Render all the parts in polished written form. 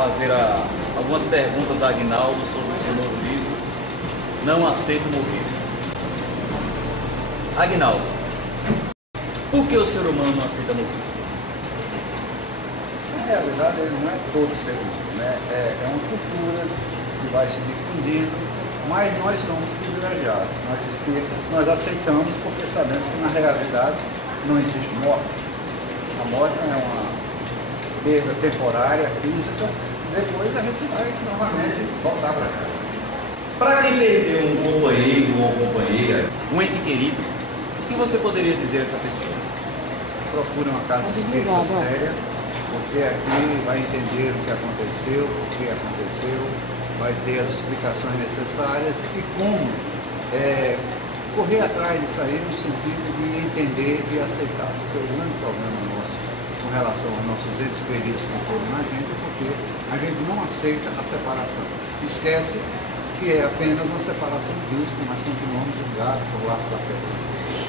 fazer algumas perguntas a Aguinaldo sobre o seu novo livro, Não Aceito Morrer. Aguinaldo, por que o ser humano não aceita morrer? Na realidade, ele não é todo ser humano, né? É uma cultura que vai se difundindo, mas nós somos privilegiados. Nós espíritas, nós aceitamos porque sabemos que na realidade não existe morte. A morte é uma perda temporária, física, depois a gente vai novamente voltar para cá. Para quem perdeu um companheiro ou companheira, um ente querido, o que você poderia dizer a essa pessoa? Procure uma casa espírita séria, porque aqui vai entender o que aconteceu, por que aconteceu, vai ter as explicações necessárias e como correr atrás disso aí no sentido de entender e aceitar. Porque o grande problema nosso com relação aos nossos entes queridos que foram na gente é porque a gente não aceita a separação. Esquece que é apenas uma separação física, mas continuamos ligados por laços afetivos.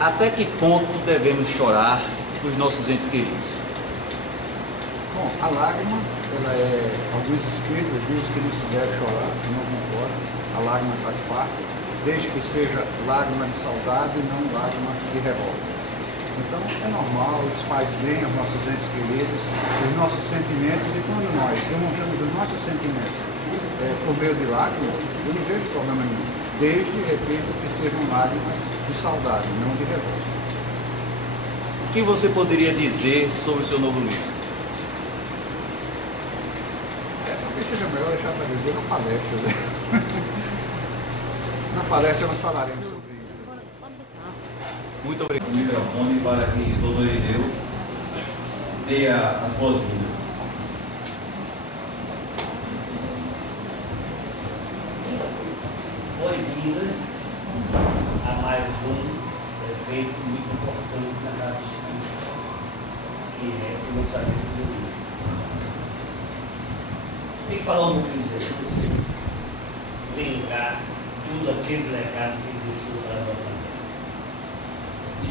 Até que ponto devemos chorar os nossos entes queridos? Bom, a lágrima, alguns espíritos dizem que não se deve chorar, não concordo. A lágrima faz parte, desde que seja lágrima de saudade e não lágrima de revolta. Então é normal, isso faz bem aos nossos entes queridos, os nossos sentimentos, e quando nós demonstramos os nossos sentimentos por meio de lágrimas, eu não vejo problema nenhum. Desde, repito, que sejam lágrimas de saudade, não de revolta. O que você poderia dizer sobre o seu novo livro? Talvez seja melhor deixar para dizer na palestra, né? Na palestra nós falaremos sobre isso. Muito obrigado. O microfone para que o doutor Irineu dê as boas-vindas. Boas-vindas a mais um evento muito importante na Casa Espírita, que é o lançamento do livro. Tem que falar um pouquinho de Jesus, lembrar tudo aquele legado que ele deixou para a nossa vida.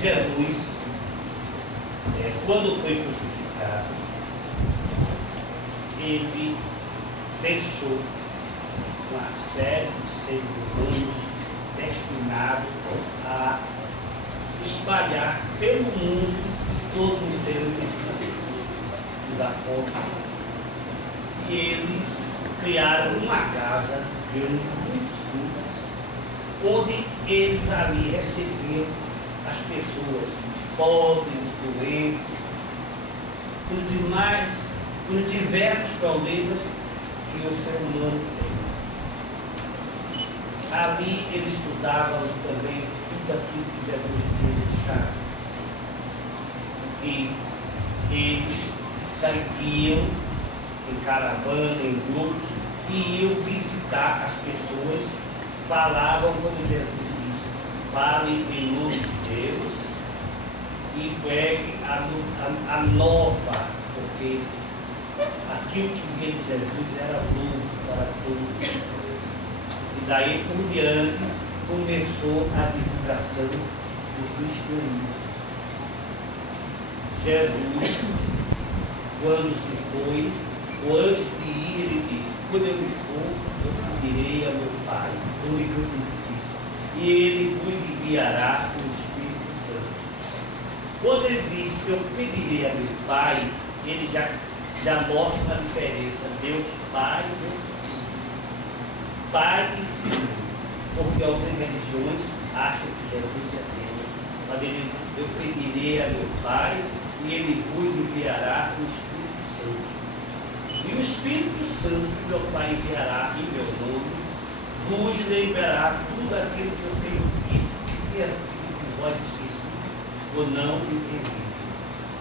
Jesus, quando foi crucificado, ele deixou uma série de seres humanos destinados a espalhar pelo mundo todos os seres da forma. E eles criaram uma casa grande, muito simples, onde eles ali recebiam as pessoas pobres, doentes, os diversos problemas que o ser humano tem. Ali eles estudavam também tudo aquilo que Jesus tinha deixado. E eles saíam em caravana, em grupos, e iam visitar as pessoas, falavam como Jesus disse, fale em nome de Deus e pegue a nova, porque aquilo que vinha de Jesus era luz para todos. E daí por diante começou a divulgação do cristianismo. Jesus, quando se foi, ou antes de ir, ele disse, quando eu me for, eu pedirei a meu Pai, o único Cristo, e ele vos enviará o Espírito Santo. Quando ele disse que eu pedirei a meu Pai, ele já mostra a diferença, Deus Pai e Deus Filho. Pai e Filho, porque algumas religiões acham que Jesus é Deus, mas ele, eu pedirei a meu Pai, e ele vos enviará o Espírito Santo. E o Espírito Santo que meu Pai enviará em meu nome, vos lembrará tudo aquilo que eu tenho dito que vós esquecido ou não entendido.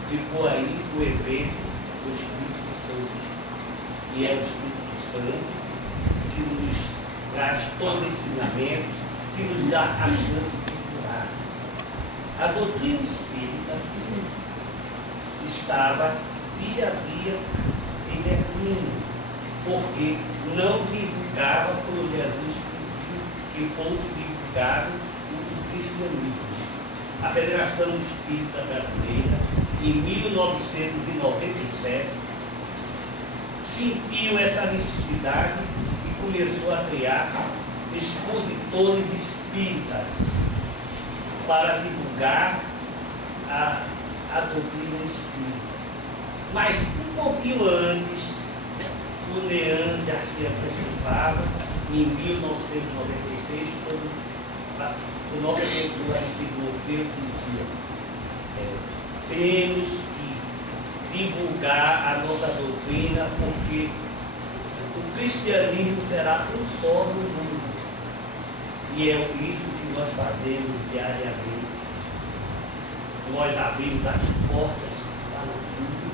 Ficou aí o evento do Espírito Santo. E é o Espírito Santo que nos traz todos os ensinamentos, que nos dá a chance de curar. A doutrina espírita estava dia a dia em declínio, porque não divulgava como Jesus que fosse divulgado o cristianismo. A Federação Espírita Brasileira, em 1997, sentiu essa necessidade e começou a criar expositores espíritas para divulgar a doutrina espírita. Mas um pouquinho antes, o Leandro já se apresentava em 1996, quando o nosso diretor Aristides Monteiro dizia: temos que divulgar a nossa doutrina, porque o cristianismo será um só no mundo. E é isso que nós fazemos diariamente. Nós abrimos as portas para o público.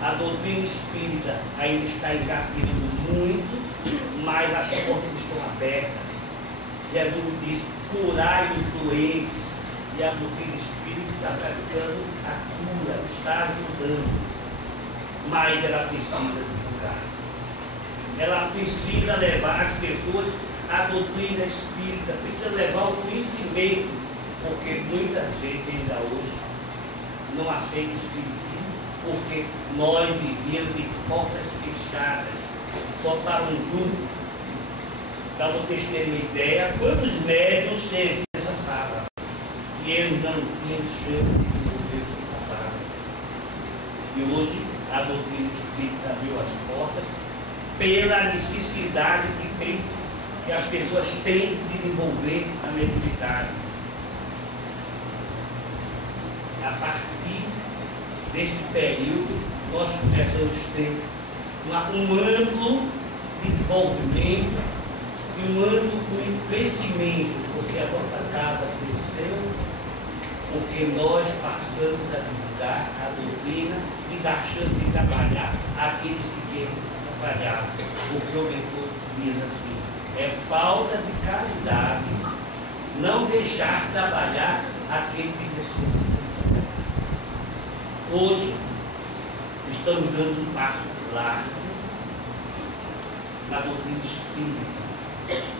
A doutrina espírita ainda está engatilhando muito, mas as portas estão abertas. Jesus diz: curai os doentes, e a doutrina espírita está praticando a cura, está ajudando. Mas ela precisa divulgar. Ela precisa levar as pessoas à doutrina espírita, precisa levar o conhecimento, porque muita gente ainda hoje não aceita o espiritismo, porque nós vivíamos de portas fechadas, só para um grupo. Para vocês terem uma ideia, quantos médiuns teve nessa sala? E eles não tinham chance de desenvolver essa sala. E hoje a doutrina espírita abriu as portas pela necessidade que as pessoas têm de desenvolver a mediunidade. A partir deste período, nós começamos a ter um amplo desenvolvimento e um amplo crescimento, porque a nossa casa cresceu, porque nós passamos a divulgar a doutrina e dar chance de trabalhar aqueles que querem trabalhar. Porque o mentor diz assim: é falta de caridade não deixar trabalhar aquele que precisa trabalhar. Hoje, estamos dando um passo largo na doutrina espírita.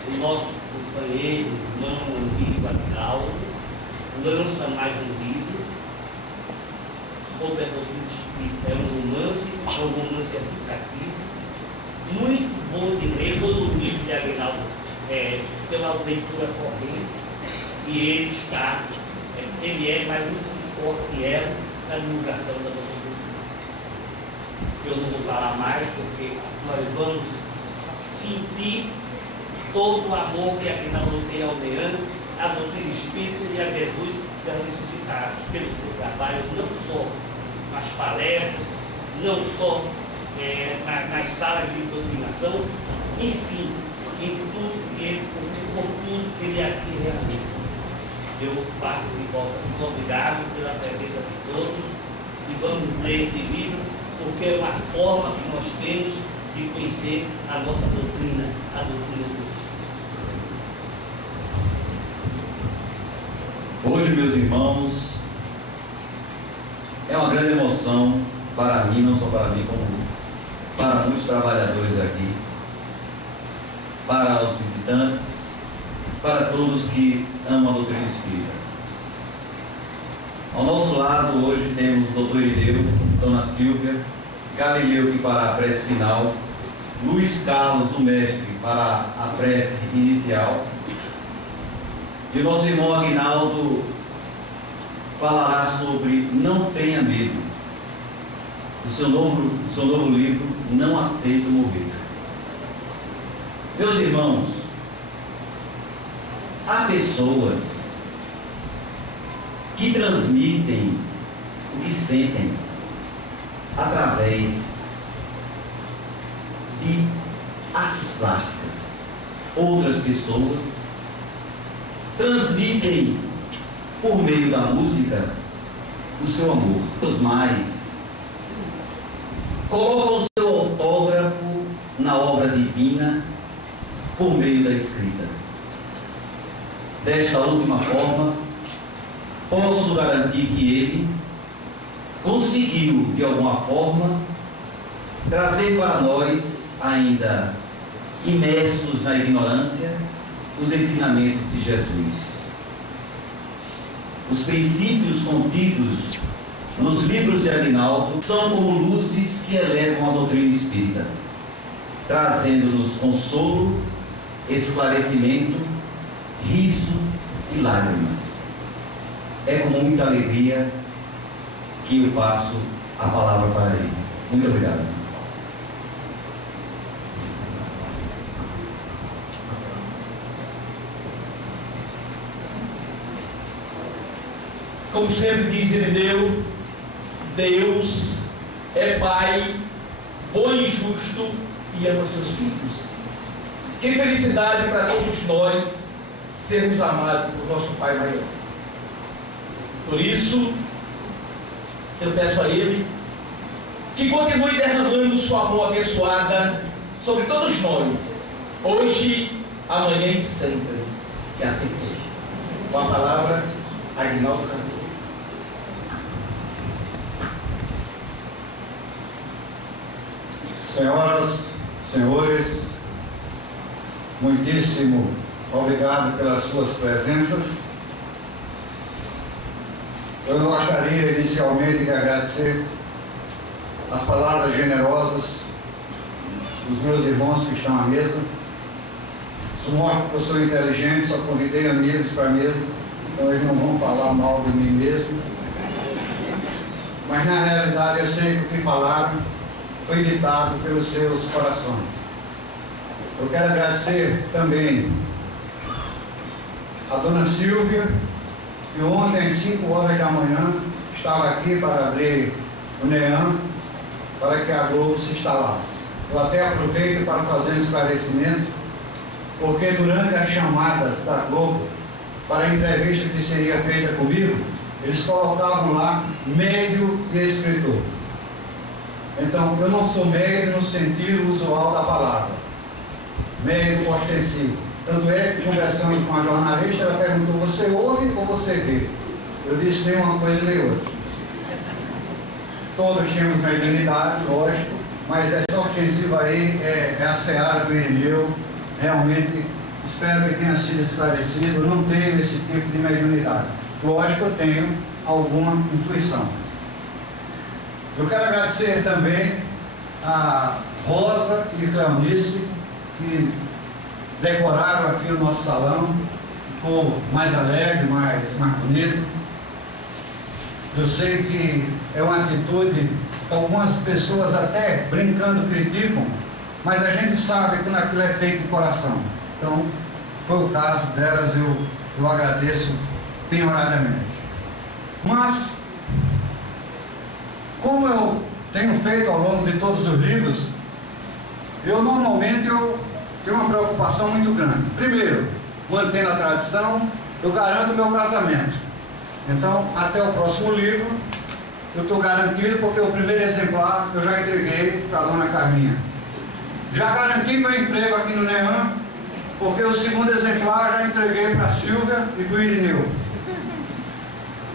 O nosso companheiro, irmão, amigo, Agnaldo, lança mais um livro sobre a doutrina espírita. É um romance educativo, muito bom de ler. Todo o livro de Agnaldo tem uma leitura corrente, e ele é mais muito forte na divulgação da nossa doutrina. Eu não vou falar mais, porque nós vamos sentir todo o amor que Agnaldo tem ao Leandro, a doutrina espírita e a Jesus que são necessitados pelo seu trabalho, não só nas palestras, não só nas salas de doutrinação, enfim, em tudo que ele, por tudo que ele aqui realiza. Eu passo de volta muito obrigado pela presença de todos, e vamos ler esse livro, porque é uma forma que nós temos de conhecer a nossa doutrina, a doutrina do Espírito. Hoje, meus irmãos, é uma grande emoção para mim, não só para mim, como para muitos trabalhadores aqui, para os visitantes, para todos que amam a doutrina espírita. Ao nosso lado hoje temos o doutor Irineu, dona Silvia, Galileu que fará a prece final, Luiz Carlos, o mestre, para a prece inicial, e o nosso irmão Agnaldo falará sobre Não Tenha Medo, o seu novo livro, Não Aceito Morrer. Meus irmãos, há pessoas que transmitem o que sentem através de artes plásticas. Outras pessoas transmitem por meio da música o seu amor. Os mais colocam o seu autógrafo na obra divina por meio da escrita. Desta última forma, posso garantir que ele conseguiu, de alguma forma, trazer para nós, ainda imersos na ignorância, os ensinamentos de Jesus. Os princípios contidos nos livros de Agnaldo são como luzes que elevam a doutrina espírita. espírita, trazendo-nos consolo, esclarecimento, riso e lágrimas. É com muita alegria que eu passo a palavra para ele. Muito obrigado. Como sempre diz Irineu, Deus é Pai, bom e justo e ama seus filhos. Que felicidade para todos nós sermos amados por nosso Pai maior. Por isso, eu peço a Ele que continue derramando sua mão abençoada sobre todos nós, hoje, amanhã e sempre. Que assim seja. Com a palavra, Aguinaldo Cantor. Senhoras, senhores, muitíssimo obrigado pelas suas presenças. Eu gostaria inicialmente de agradecer as palavras generosas dos meus irmãos que estão à mesa. Mostra que eu sou inteligente, só convidei amigos para a mesa, então eles não vão falar mal de mim mesmo. Mas na realidade eu sei que o que falaram foi ditado pelos seus corações. Eu quero agradecer também a dona Silvia, que ontem às 5 horas da manhã estava aqui para abrir o NEAM, para que a Globo se instalasse. Eu até aproveito para fazer um esclarecimento, porque durante as chamadas da Globo para a entrevista que seria feita comigo, eles colocavam lá médio e escritor. Então, eu não sou médio no sentido usual da palavra, médio ostensivo. Tanto é que, conversando com a jornalista, ela perguntou: você ouve ou você vê? Eu disse: nem uma coisa nem outra. Todos temos mediunidade, lógico, mas essa ofensiva aí é a seara do Irineu. Realmente, espero que tenha sido esclarecido. Eu não tenho esse tipo de mediunidade. Lógico, eu tenho alguma intuição. Eu quero agradecer também a Rosa e Cleonice, que decoraram aqui o nosso salão. Ficou mais alegre, mais bonito. Eu sei que é uma atitude que algumas pessoas até brincando criticam, mas a gente sabe que aquilo é feito de coração. Então, foi o caso delas, eu agradeço penhoradamente. Mas, como eu tenho feito ao longo de todos os livros, normalmente tenho uma preocupação muito grande. Primeiro, mantendo a tradição, eu garanto o meu casamento. Então, até o próximo livro, eu estou garantido, porque o primeiro exemplar eu já entreguei para a dona Carminha. Já garanti meu emprego aqui no NEAM, porque o segundo exemplar já entreguei para a Silvia e para o Irineu.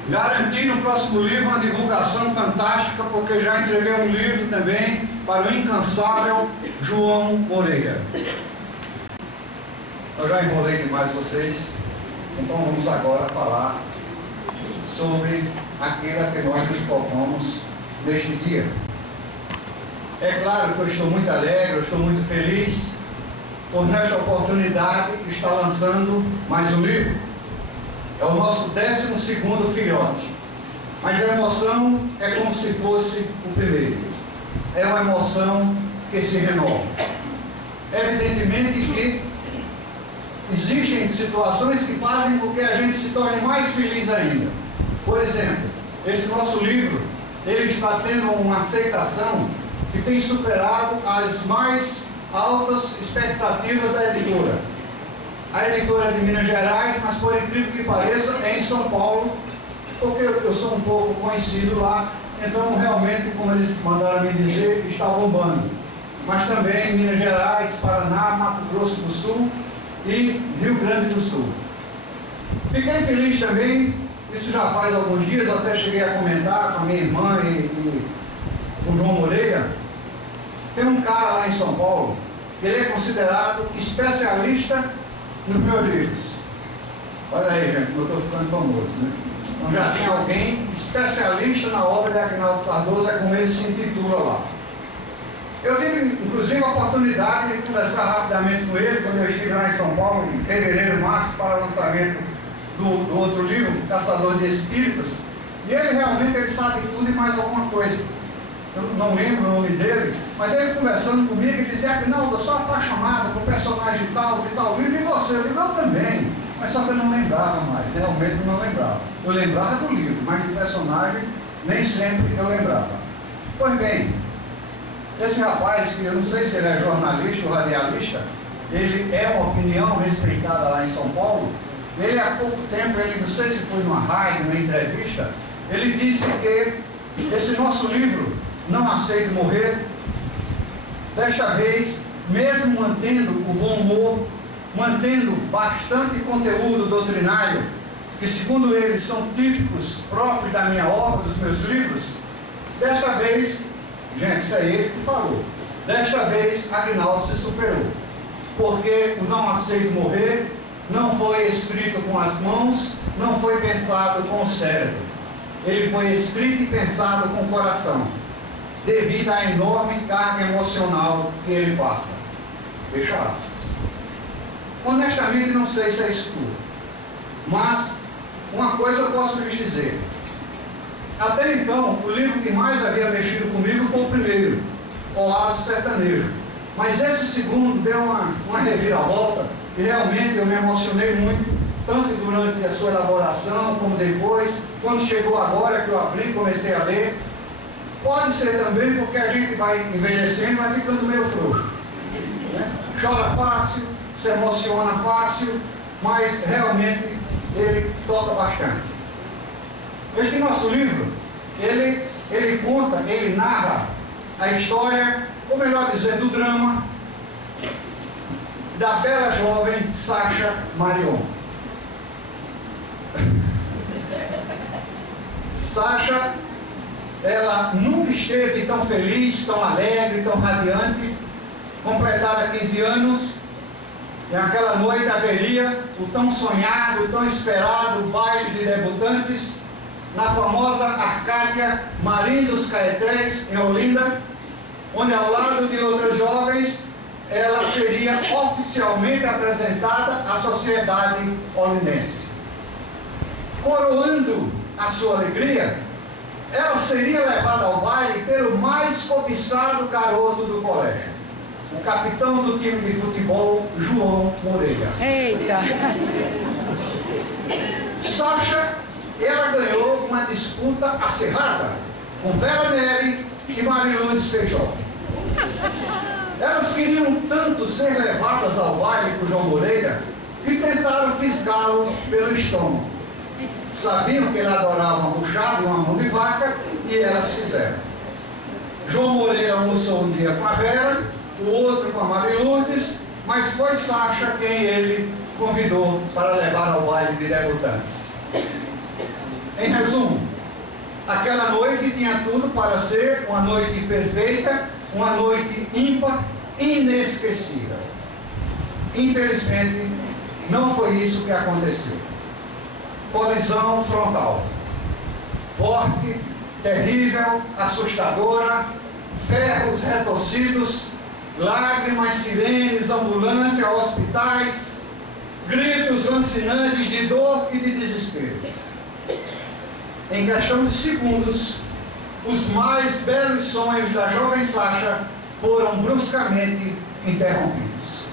Garanti no próximo livro uma divulgação fantástica, porque já entreguei um livro também para o incansável João Moreira. Eu já enrolei demais vocês, então vamos agora falar sobre aquilo que nós nos propomos neste dia. É claro que eu estou muito alegre, eu estou muito feliz por nesta oportunidade estar lançando mais um livro. É o nosso 12º filhote, mas a emoção é como se fosse o primeiro. É uma emoção que se renova. Evidentemente que existem situações que fazem com que a gente se torne mais feliz ainda. Por exemplo, esse nosso livro, ele está tendo uma aceitação que tem superado as mais altas expectativas da editora. A editora de Minas Gerais, mas por incrível que pareça, é em São Paulo, porque eu sou um pouco conhecido lá, então realmente, como eles mandaram me dizer, está bombando. Mas também em Minas Gerais, Paraná, Mato Grosso do Sul e Rio Grande do Sul. Fiquei feliz também, isso já faz alguns dias, até cheguei a comentar com a minha irmã e com o João Moreira. Tem um cara lá em São Paulo, que ele é considerado especialista nos meus livros. Olha aí, gente, eu estou ficando famoso, né? Então já tem alguém especialista na obra de Aguinaldo Cardoso, é como ele se intitula lá. Eu tive, inclusive, a oportunidade de conversar rapidamente com ele, quando eu estive lá em São Paulo, em fevereiro, março, para o lançamento do outro livro, Caçador de Espíritos, e ele realmente sabe tudo e mais alguma coisa. Eu não lembro o nome dele, mas ele conversando comigo, ele dizia: Aguinaldo, eu sou apaixonado por personagem tal, de tal livro, e você? Eu digo: eu também, mas só que eu não lembrava mais, realmente não lembrava. Eu lembrava do livro, mas do personagem nem sempre eu lembrava. Pois bem, esse rapaz, que eu não sei se ele é jornalista ou radialista, ele é uma opinião respeitada lá em São Paulo. Ele, há pouco tempo, ele, não sei se foi numa rádio, numa entrevista, ele disse que esse nosso livro, Não Aceito Morrer, desta vez, mesmo mantendo o bom humor, mantendo bastante conteúdo doutrinário, que segundo ele são típicos próprios da minha obra, dos meus livros, desta vez, gente, isso é ele que falou, desta vez Aguinaldo se superou, porque o Não Aceito Morrer não foi escrito com as mãos, não foi pensado com o cérebro, ele foi escrito e pensado com o coração, devido à enorme carga emocional que ele passa. Fecha aspas. Honestamente, não sei se é isso tudo, mas uma coisa eu posso lhes dizer. Até então, o livro que mais havia mexido comigo foi o primeiro, Oásis Sertanejo. Mas esse segundo deu uma reviravolta e realmente eu me emocionei muito, tanto durante a sua elaboração como depois, quando chegou agora que eu abri e comecei a ler. Pode ser também porque a gente vai envelhecendo e vai ficando meio frouxo, né? Chora fácil, se emociona fácil, mas realmente ele toca bastante. Este nosso livro, ele conta, ele narra a história, ou melhor dizer, do drama da bela jovem Sacha Marion. Sacha, ela nunca esteve tão feliz, tão alegre, tão radiante. Completara 15 anos, e naquela noite haveria o tão sonhado, o tão esperado baile de debutantes na famosa Arcádia Marim dos Caetés, em Olinda, onde ao lado de outras jovens ela seria oficialmente apresentada à sociedade olindense. Coroando a sua alegria, ela seria levada ao baile pelo mais cobiçado garoto do colégio, o capitão do time de futebol, João Moreira. Eita! Sacha, ela ganhou uma disputa acirrada com Vera Nery e Mariludes Feijó. Elas queriam tanto ser levadas ao baile por João Moreira que tentaram fisgá-lo pelo estômago. Sabiam que ele adorava uma buchada e uma mão de vaca, e elas fizeram. João Moreira almoçou um dia com a Vera, o outro com a Mariludes, mas foi Sacha quem ele convidou para levar ao baile de debutantes. Em resumo, aquela noite tinha tudo para ser uma noite perfeita, uma noite ímpar, inesquecível. Infelizmente, não foi isso que aconteceu. Colisão frontal. Forte, terrível, assustadora, ferros retorcidos, lágrimas, sirenes, ambulância, hospitais, gritos lancinantes de dor e de desespero. Em questão de segundos, os mais belos sonhos da jovem Sacha foram bruscamente interrompidos.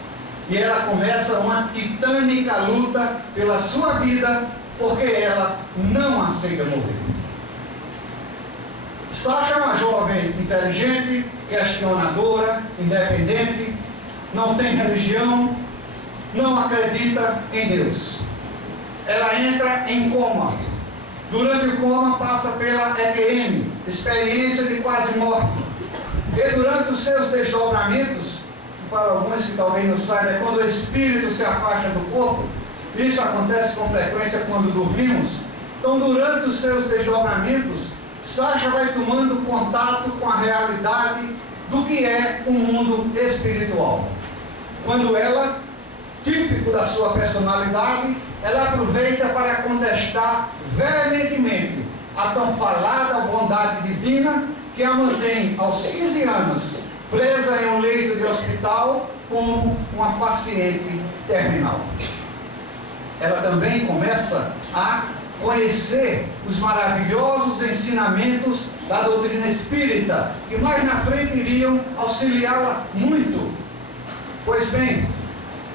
E ela começa uma titânica luta pela sua vida, porque ela não aceita morrer. Sacha é uma jovem inteligente, questionadora, independente, não tem religião, não acredita em Deus. Ela entra em coma. Durante o coma passa pela EQM, experiência de quase morte. E durante os seus desdobramentos, para alguns que talvez não saibam, é quando o espírito se afasta do corpo. Isso acontece com frequência quando dormimos. Então, durante os seus desdobramentos, Sacha vai tomando contato com a realidade do que é o mundo espiritual. Quando ela, típico da sua personalidade, ela aproveita para contestar veementemente a tão falada bondade divina que a mantém aos 15 anos presa em um leito de hospital como uma paciente terminal. Ela também começa a conhecer os maravilhosos ensinamentos da doutrina espírita, que mais na frente iriam auxiliá-la muito. Pois bem,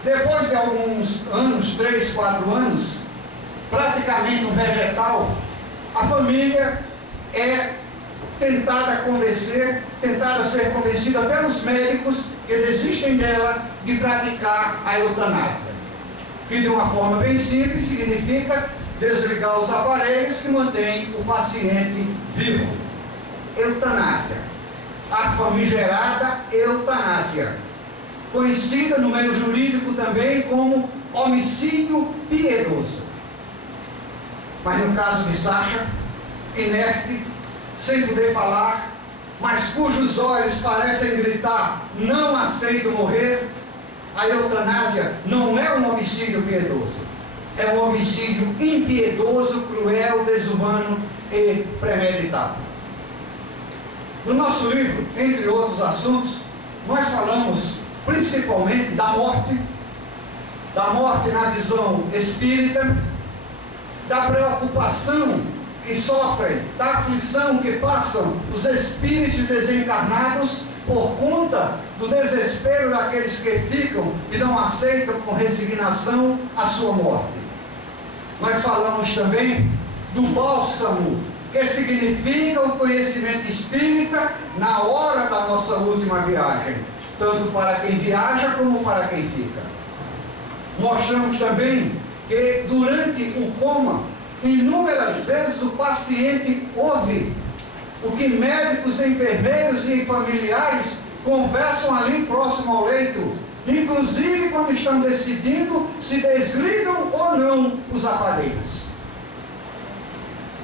depois de alguns anos, 3, 4 anos, praticamente um vegetal, a família é tentada ser convencida pelos médicos que desistem dela de praticar a eutanásia, que de uma forma bem simples significa desligar os aparelhos que mantêm o paciente vivo. Eutanásia, a famigerada eutanásia, conhecida no meio jurídico também como homicídio piedoso. Mas no caso de Sacha, inerte, sem poder falar, mas cujos olhos parecem gritar: não aceito morrer, a eutanásia não é um homicídio piedoso, é um homicídio impiedoso, cruel, desumano e premeditado. No nosso livro, entre outros assuntos, nós falamos principalmente da morte na visão espírita, da preocupação que sofrem, da aflição que passam os espíritos desencarnados por conta do desespero daqueles que ficam e não aceitam com resignação a sua morte. Nós falamos também do bálsamo, que significa o conhecimento espírita na hora da nossa última viagem, tanto para quem viaja como para quem fica. Mostramos também que durante o coma, inúmeras vezes o paciente ouve o que médicos, enfermeiros e familiares conversam ali próximo ao leito, inclusive quando estão decidindo se desligam ou não os aparelhos.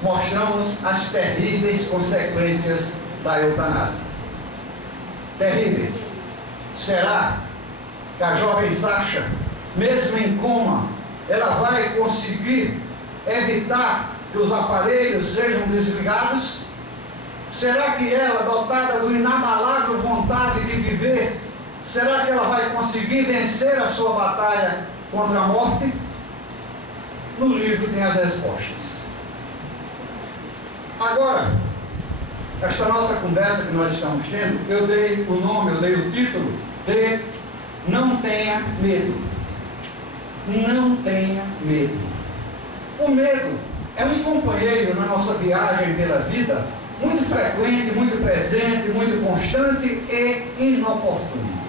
Mostramos as terríveis consequências da eutanásia. Terríveis. Será que a jovem Sacha, mesmo em coma, ela vai conseguir evitar que os aparelhos sejam desligados? Será que ela, dotada do inabalável vontade de viver, será que ela vai conseguir vencer a sua batalha contra a morte? No livro tem as respostas. Agora, esta nossa conversa que nós estamos tendo, eu dei o nome, eu dei o título de Não Tenha Medo. Não tenha medo. O medo é um companheiro na nossa viagem pela vida, muito frequente, muito presente, muito constante e inoportuno.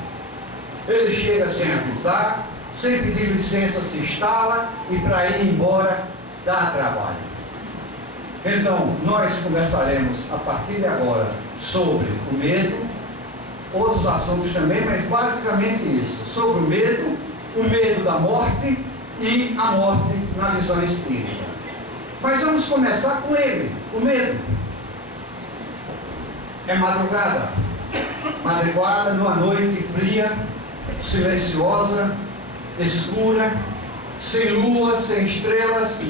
Ele chega sem avisar, sem pedir licença se instala e para ir embora dá trabalho. Então, nós conversaremos a partir de agora sobre o medo, outros assuntos também, mas basicamente isso, sobre o medo da morte e a morte na visão espírita. Mas vamos começar com ele, o medo. É madrugada numa noite fria, silenciosa, escura, sem lua, sem estrelas,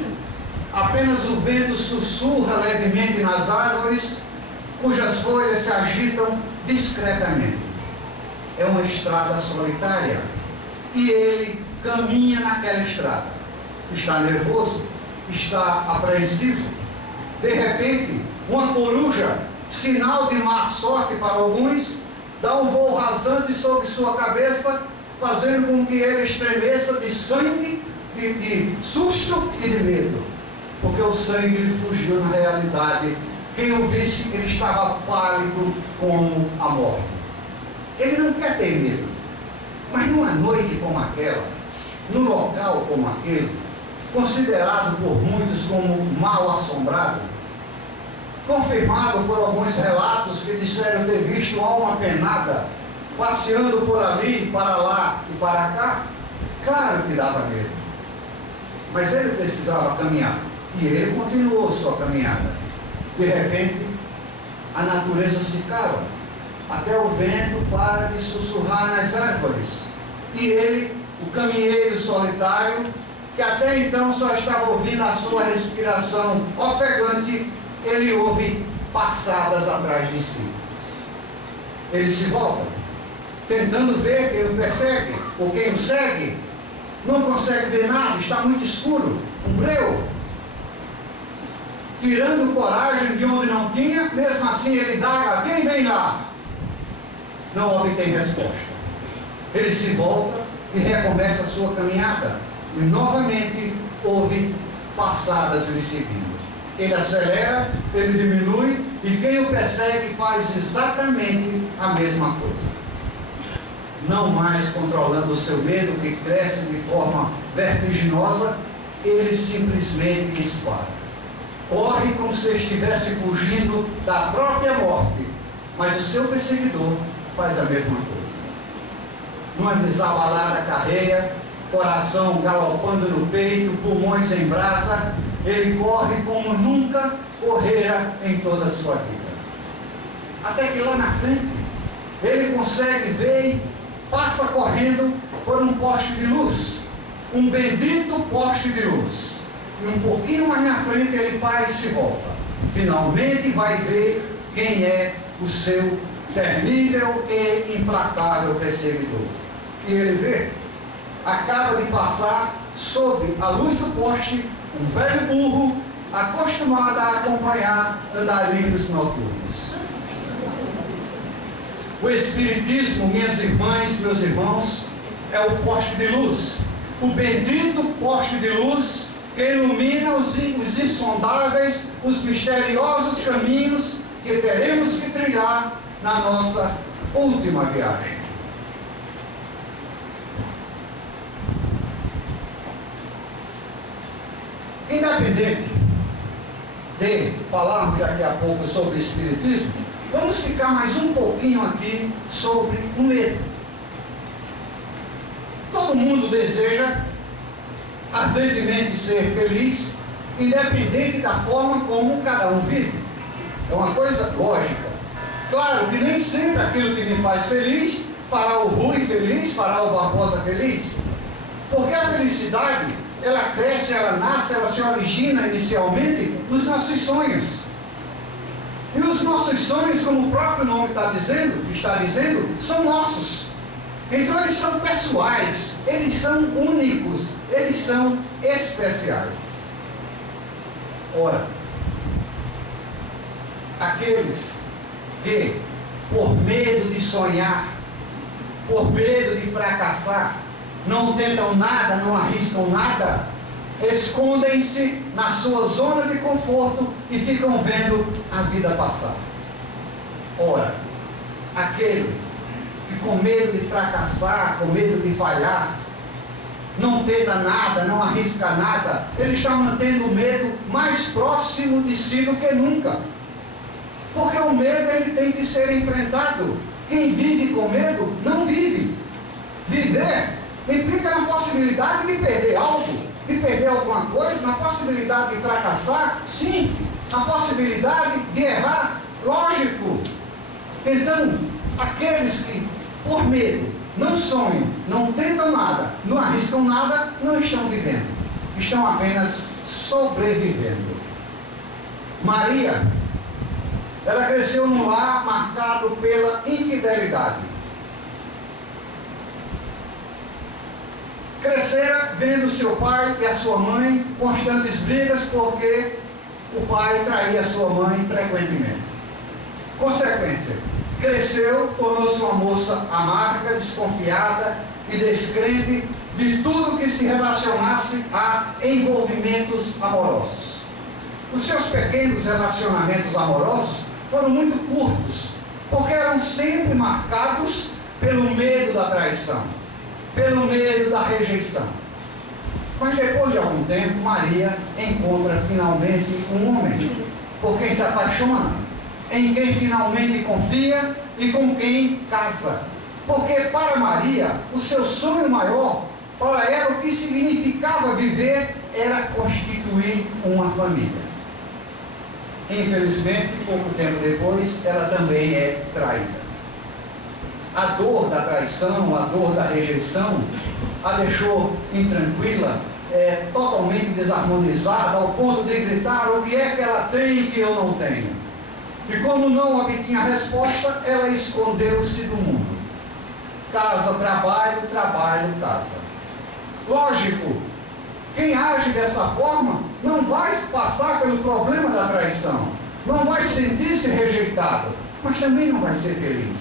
apenas o vento sussurra levemente nas árvores, cujas folhas se agitam discretamente. É uma estrada solitária e ele caminha naquela estrada. Está nervoso, está apreensivo. De repente, uma coruja, sinal de má sorte para alguns, dá um voo rasante sobre sua cabeça, fazendo com que ele estremeça de sangue, de susto e de medo. Porque o sangue lhe fugiu na realidade. Quem o visse, ele estava pálido como a morte. Ele não quer ter medo. Mas numa noite como aquela, num local como aquele, considerado por muitos como mal assombrado, confirmado por alguns relatos que disseram ter visto alma penada passeando por ali, para lá e para cá, claro que dava medo. Mas ele precisava caminhar. E ele continuou sua caminhada. De repente, a natureza se cala. Até o vento para de sussurrar nas árvores. E ele, o caminheiro solitário, que até então só estava ouvindo a sua respiração ofegante, ele ouve passadas atrás de si. Ele se volta tentando ver quem o persegue, ou quem o segue. Não consegue ver nada, está muito escuro, um breu. Tirando coragem de onde não tinha, mesmo assim ele indaga: quem vem lá? Não obtém resposta. Ele se volta e recomeça a sua caminhada. E novamente houve passadas lhe seguindo. Ele acelera, ele diminui, e quem o persegue faz exatamente a mesma coisa. Não mais controlando o seu medo, que cresce de forma vertiginosa, ele simplesmente dispara. Corre como se estivesse fugindo da própria morte, mas o seu perseguidor faz a mesma coisa. Numa desabalada carreira, coração galopando no peito, pulmões em brasa, ele corre como nunca correra em toda a sua vida. Até que lá na frente, ele consegue ver e passa correndo por um poste de luz, um bendito poste de luz. E um pouquinho mais na frente ele para e se volta. Finalmente vai ver quem é o seu terrível e implacável perseguidor. E ele vê, acaba de passar sob a luz do poste um velho burro acostumado a acompanhar andarilhos noturnos. O Espiritismo, minhas irmãs, meus irmãos, é o poste de luz, o bendito poste de luz que ilumina os insondáveis, os misteriosos caminhos que teremos que trilhar na nossa última viagem. Independente de falarmos daqui a pouco sobre o Espiritismo, vamos ficar mais um pouquinho aqui sobre o medo. Todo mundo deseja ardentemente ser feliz, independente da forma como cada um vive. É uma coisa lógica. Claro que nem sempre aquilo que me faz feliz fará o Rui feliz, fará o Barbosa feliz. Porque a felicidade, ela cresce, ela nasce, ela se origina inicialmente nos nossos sonhos. E os nossos sonhos, como o próprio nome está dizendo, são nossos. Então eles são pessoais, eles são únicos, eles são especiais. Ora, aqueles que, por medo de sonhar, por medo de fracassar, não tentam nada, não arriscam nada, escondem-se na sua zona de conforto e ficam vendo a vida passar. Ora, aquele que com medo de fracassar, com medo de falhar, não tenta nada, não arrisca nada, ele está mantendo o medo mais próximo de si do que nunca. Porque o medo, ele tem que ser enfrentado. Quem vive com medo, não vive. Viver implica na possibilidade de perder algo, de perder alguma coisa, na possibilidade de fracassar, sim, na possibilidade de errar, lógico. Então, aqueles que, por medo, não sonham, não tentam nada, não arriscam nada, não estão vivendo, estão apenas sobrevivendo. Maria, ela cresceu num lar marcado pela infidelidade. Crescera vendo seu pai e a sua mãe constantes brigas porque o pai traía sua mãe frequentemente. Consequência, cresceu, tornou-se uma moça amarga, desconfiada e descrente de tudo que se relacionasse a envolvimentos amorosos. Os seus pequenos relacionamentos amorosos foram muito curtos, porque eram sempre marcados pelo medo da traição, pelo medo da rejeição. Mas depois de algum tempo, Maria encontra finalmente um homem por quem se apaixona, em quem finalmente confia e com quem casa. Porque para Maria, o seu sonho maior, para ela o que significava viver, era constituir uma família. Infelizmente, pouco tempo depois, ela também é traída. A dor da traição, a dor da rejeição, a deixou intranquila, totalmente desarmonizada, ao ponto de gritar: o que é que ela tem que eu não tenho? E como não obtinha resposta, ela escondeu-se do mundo. casa, trabalho, trabalho, casa. Lógico, quem age dessa forma não vai passar pelo problema da traição, não vai sentir-se rejeitado, mas também não vai ser feliz,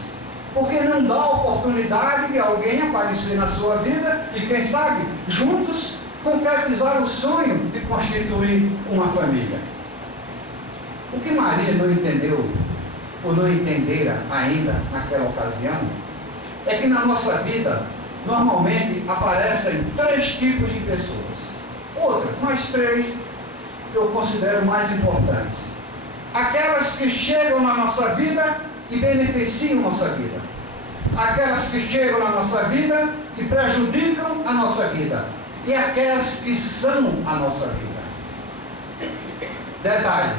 porque não dá oportunidade de alguém aparecer na sua vida e, quem sabe, juntos concretizar o sonho de constituir uma família. O que Maria não entendeu, ou não entendera ainda naquela ocasião, é que na nossa vida, normalmente aparecem 3 tipos de pessoas. Outras, mas 3 que eu considero mais importantes. Aquelas que chegam na nossa vida e beneficiam nossa vida. Aquelas que chegam na nossa vida e prejudicam a nossa vida. E aquelas que são a nossa vida. Detalhe,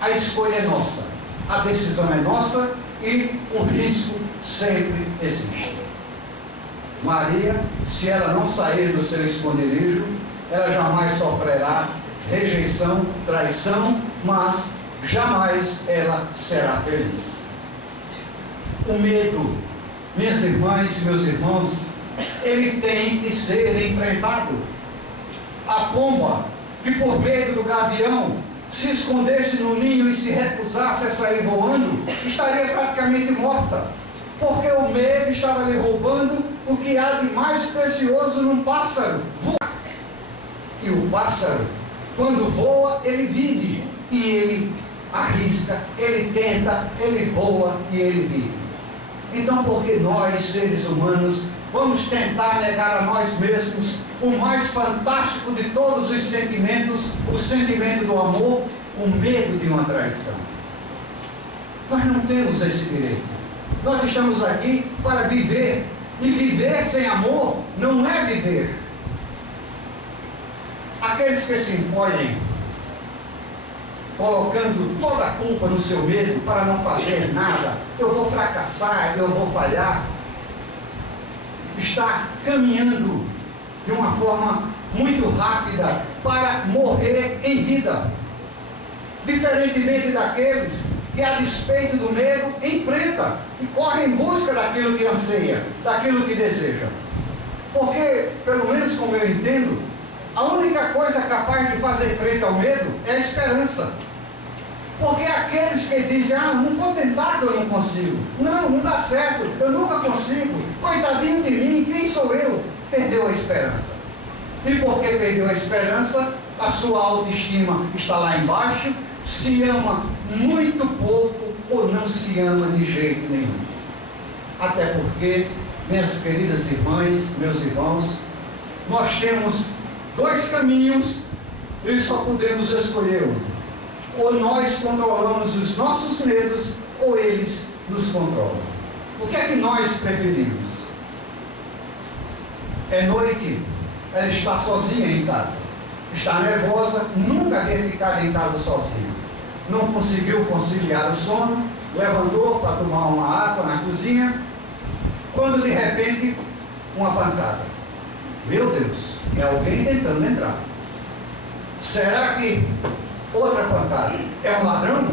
a escolha é nossa, a decisão é nossa e o risco sempre existe. Maria, se ela não sair do seu esconderijo, ela jamais sofrerá rejeição, traição, mas jamais ela será feliz. O medo, minhas irmãs e meus irmãos, ele tem que ser enfrentado. A pomba, que por medo do gavião se escondesse no ninho e se recusasse a sair voando, estaria praticamente morta, porque o medo estava lhe roubando o que há de mais precioso num pássaro: voar. E o pássaro, quando voa, ele vive, e ele arrisca, ele tenta, ele voa e ele vive. Então, por que nós, seres humanos, vamos tentar negar a nós mesmos o mais fantástico de todos os sentimentos, o sentimento do amor, o medo de uma traição? Nós não temos esse direito. Nós estamos aqui para viver, e viver sem amor não é viver. Aqueles que se encolhem, colocando toda a culpa no seu medo para não fazer nada, eu vou fracassar, eu vou falhar, está caminhando de uma forma muito rápida para morrer em vida. Diferentemente daqueles que, a despeito do medo, enfrenta e corre em busca daquilo que anseia, daquilo que deseja. Porque, pelo menos como eu entendo, a única coisa capaz de fazer frente ao medo é a esperança. Porque aqueles que dizem: ah, não vou tentar que eu não consigo, não dá certo, eu nunca consigo, coitadinho de mim, quem sou eu? Perdeu a esperança. E porque perdeu a esperança, a sua autoestima está lá embaixo, se ama muito pouco ou não se ama de jeito nenhum. Até porque, minhas queridas irmãs, meus irmãos, nós temos 2 caminhos e só podemos escolher um. Ou nós controlamos os nossos medos, ou eles nos controlam. O que é que nós preferimos? É noite, ela está sozinha em casa, está nervosa, nunca havia ficado em casa sozinha, não conseguiu conciliar o sono, levantou para tomar uma água na cozinha, quando de repente uma pancada. Meu Deus, é alguém tentando entrar. Será que outra pancada é um ladrão?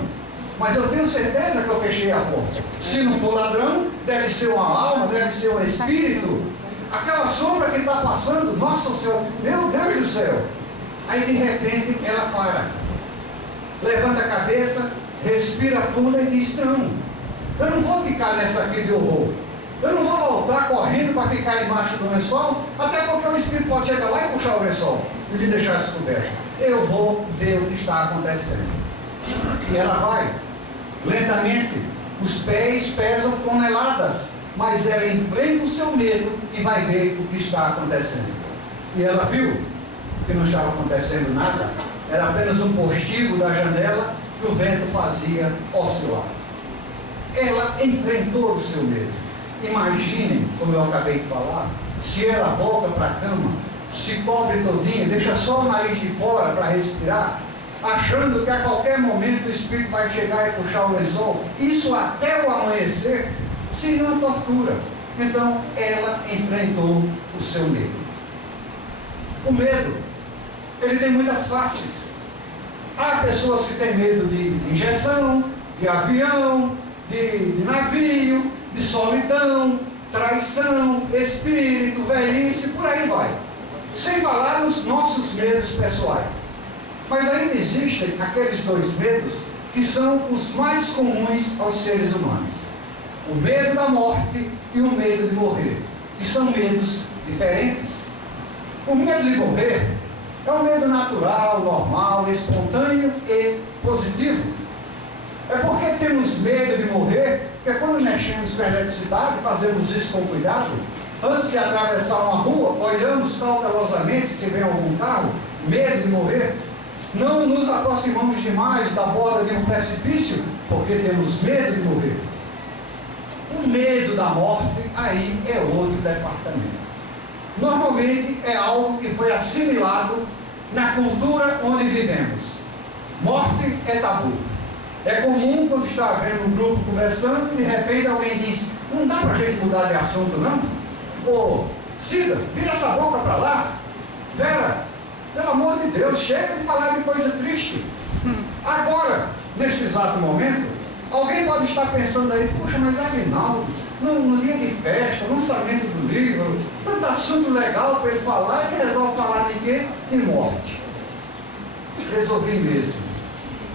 Mas eu tenho certeza que eu fechei a porta. Se não for ladrão, deve ser uma alma, deve ser um espírito. Aquela sombra que está passando, nossa Senhora, meu Deus do céu. Aí de repente ela para, levanta a cabeça, respira fundo e diz: não, eu não vou ficar nessa aqui de horror. Eu não vou voltar correndo para ficar embaixo do lençol, até porque o espírito pode chegar lá e puxar o lençol e lhe deixar descoberto. Eu vou ver o que está acontecendo. E ela vai, lentamente, os pés pesam toneladas, mas ela enfrenta o seu medo e vai ver o que está acontecendo. E ela viu que não estava acontecendo nada, era apenas um postigo da janela que o vento fazia oscilar. Ela enfrentou o seu medo. Imaginem, como eu acabei de falar, se ela volta para a cama, se cobre todinha, deixa só o nariz de fora para respirar, achando que a qualquer momento o espírito vai chegar e puxar o lençol, isso até o amanhecer, seria uma tortura. Então, ela enfrentou o seu medo. O medo, ele tem muitas faces. Há pessoas que têm medo de injeção, de avião, de navio, de solidão, traição, espírito, velhice, por aí vai. Sem falar nos nossos medos pessoais. Mas ainda existem aqueles dois medos que são os mais comuns aos seres humanos. O medo da morte e o medo de morrer. E são medos diferentes. O medo de morrer é um medo natural, normal, espontâneo e positivo. É porque temos medo de morrer, que quando mexemos com a eletricidade, fazemos isso com cuidado. Antes de atravessar uma rua, olhamos cautelosamente se vem algum carro, medo de morrer. Não nos aproximamos demais da borda de um precipício, porque temos medo de morrer. O medo da morte, aí é outro departamento. Normalmente é algo que foi assimilado na cultura onde vivemos. Morte é tabu. É comum quando está vendo um grupo conversando, de repente alguém diz: não dá para a gente mudar de assunto, não? Ô, Cida, vira essa boca para lá. Vera, pelo amor de Deus, chega de falar de coisa triste. Agora, neste exato momento, alguém pode estar pensando aí: poxa, mas Aguinaldo, no dia de festa, lançamento do livro, tanto assunto legal para ele falar, ele resolve falar de quê? De morte. Resolvi mesmo.